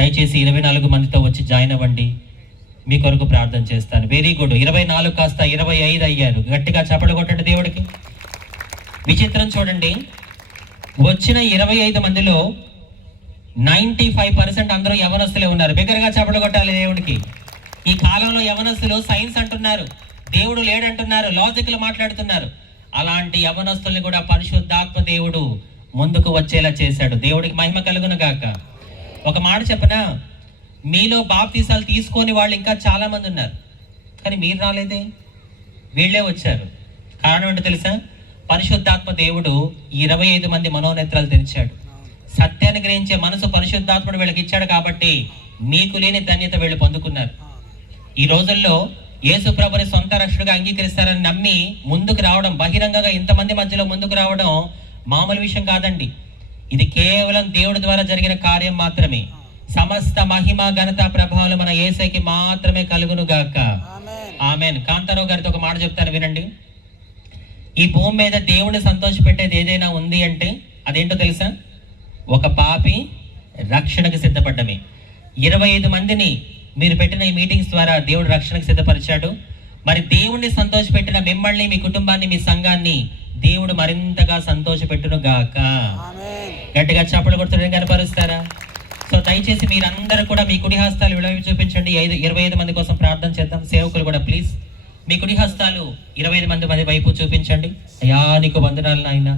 దయచేసి 24 మందితో వచ్చి జాయిన్ అవ్వండి. మీ కొరకు ప్రార్థన చేస్తాను. Very good. 24 కాస్త 25 అయ్యారు. గట్టిగా చప్పట్లు కొట్టండి దేవుడికి. విచిత్రం చూడండి, వచ్చిన 25 మందిలో 95% అందరూ యవనస్తులే ఉన్నారు. బిగ్గరగా చప్పట్లు కొట్టాలి దేవుడికి. ఈ కాలంలో యవనస్తులు సైన్స్ అంటున్నారు, దేవుడు లేడంటున్నారు, లాజిక్లు మాట్లాడుతున్నారు. అలాంటి యవనస్తుల్ని కూడా పరిశుద్ధాత్మ దేవుడు ముందుకు వచ్చేలా చేశాడు. దేవుడికి మహిమ కలుగును గాక. ఒక మాట చెప్పనా, మీలో బాప్తీసాలు తీసుకొని వాళ్ళు ఇంకా చాలా మంది ఉన్నారు, కానీ మీరు రాలేదే, వీళ్ళే వచ్చారు. కారణం ఏంటో తెలుసా? పరిశుద్ధాత్మ దేవుడు 25 మంది మనోనేత్రాలు తెరిచాడు. సత్యాన్ని గ్రహించే మనసు పరిశుద్ధాత్ముడు వీళ్ళకి ఇచ్చాడు. కాబట్టి మీకు లేని ధన్యత వీళ్ళు పొందుకున్నారు. ఈ రోజుల్లో యేసు ప్రభుని సొంత రక్షకుడిగా అంగీకరిస్తారని నమ్మి ముందుకు రావడం, బహిరంగంగా ఇంతమంది మధ్యలో ముందుకు రావడం మామూలు విషయం కాదండి. ఇది కేవలం దేవుడి ద్వారా జరిగిన కార్యం మాత్రమే. సమస్త మహిమ ఘనత ప్రభావాలు మన యేసయ్యకి మాత్రమే కలుగును గాక. ఆమేన్. కాంతారావు గారితో ఒక మాట చెప్తాను వినండి. ఈ భూమి మీద దేవుడిని సంతోషపెట్టేది ఏదైనా ఉంది అంటే అదేంటో తెలుసా? ఒక పాపి రక్షణకు సిద్ధపడ్డమే. 25 మందిని మీరు పెట్టిన ఈ మీటింగ్స్ ద్వారా దేవుడు రక్షణకు సిద్ధపరిచాడు. మరి దేవుణ్ణి సంతోషపెట్టిన మిమ్మల్ని, మీ కుటుంబాన్ని, మీ సంఘాన్ని దేవుడు మరింతగా సంతోషపెట్టును గాక. గట్టిగా చప్పట్లు కొడుతుండని కనపరుస్తారా? సో దయచేసి మీరందరూ కూడా మీ కుడి హస్తాలు విడవి చూపించండి. 25 మంది కోసం ప్రార్థన చేద్దాం. సేవకులు కూడా ప్లీజ్ మీ కుడి హస్తాలు 25 మంది వైపు చూపించండి. అయ్యా నీకు వందనాలు నాయన.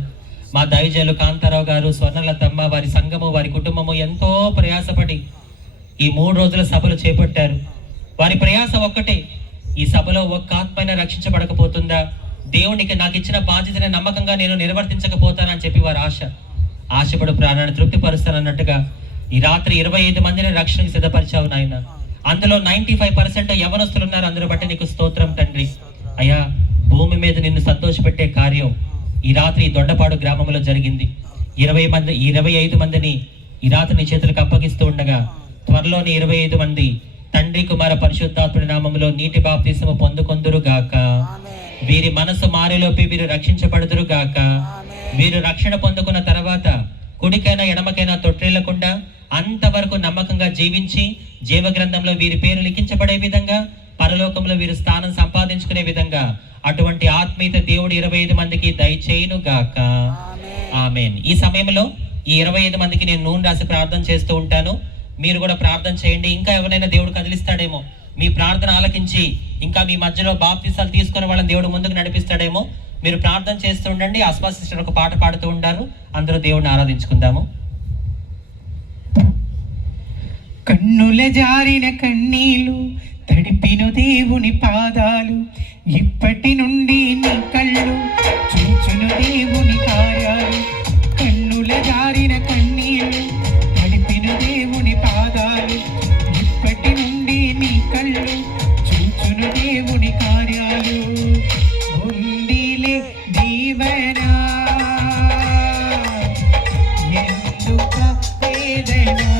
మా దైవజనులు కాంతారావు గారు, స్వర్ణలతమ్మ, వారి సంఘము, వారి కుటుంబము ఎంతో ప్రయాసపడి ఈ 3 రోజుల సభలు చేపట్టారు. వారి ప్రయాస ఒక్కటే, ఈ సభలో ఒక్క ఆత్మైన రక్షించబడకపోతుందా, దేవునికి నాకు ఇచ్చిన బాధ్యతని నమ్మకంగా నేను నిర్వర్తించకపోతానని చెప్పి వారి ఆశపడు ప్రాణాన్ని తృప్తిపరుస్తానన్నట్టుగా ఈ రాత్రి 25 మందిని రక్షణకు సిద్ధపరిచావు నాయన. అందులో 95% యవనస్తులు ఉన్నారు. అందరూ బట్టి నీకు స్తోత్రం తండ్రి. అయ్యా భూమి మీద నిన్ను సంతోషపెట్టే కార్యం ఈ రాత్రి దొండపాడు గ్రామంలో జరిగింది. 25 మందిని ఈ రాత్రి నీ చేతులకు అప్పగిస్తూ ఉండగా త్వరలోని 25 మంది తండ్రి కుమార పరిశుద్ధాత్ముడి నామములో నీటి బాప్తిసము పొందుకొందురు గాక. వీరి మనసు మారేలోపి వీరు రక్షించబడుదురు గాక. వీరు రక్షణ పొందుకున్న తర్వాత కుడికైనా ఎడమకైనా తొట్టిల్లకుండా అంతవరకు నమ్మకంగా జీవించి జీవ గ్రంథంలో వీరి పేరు లిఖించబడే విధంగా, పరలోకంలో వీరు స్థానం సంపాదించుకునే విధంగా అటువంటి ఆత్మీయత దేవుడు 25 మందికి దయచేయును గాక. ఆమేన్. ఈ సమయంలో ఈ 25 మందికి నేను నూనె రాసి ప్రార్థన చేస్తూ ఉంటాను. మీరు కూడా ప్రార్థన చేయండి. ఇంకా ఎవరైనా దేవుడు కదిలిస్తాడేమో, మీ ప్రార్థన ఆలకించి ఇంకా మీ మధ్యలో బాప్తిసాలు తీసుకునే వాళ్ళని దేవుడు ముందుకు నడిపిస్తాడేమో. మీరు ప్రార్థన చేస్తూ ఉండండి. అస్మా సిస్టర్ ఒక పాట పాడుతూ ఉంటారు. అందరూ దేవుడిని ఆరాధించుకుందాము. కన్నుల జారిన కన్నీలు తడిపిన దేవుని పాదాలు, ఇప్పటి నుండి నీ కళ్ళు చూచును దేవుని కార్యాలు. కన్నుల జారిన కన్నీలు తడిపిన దేవుని పాదాలు, ఇప్పటి నుండి నీ కళ్ళు చూచును దేవుని కార్యాలు. ఉండిలే దీవెనా ఎందుక వేదనా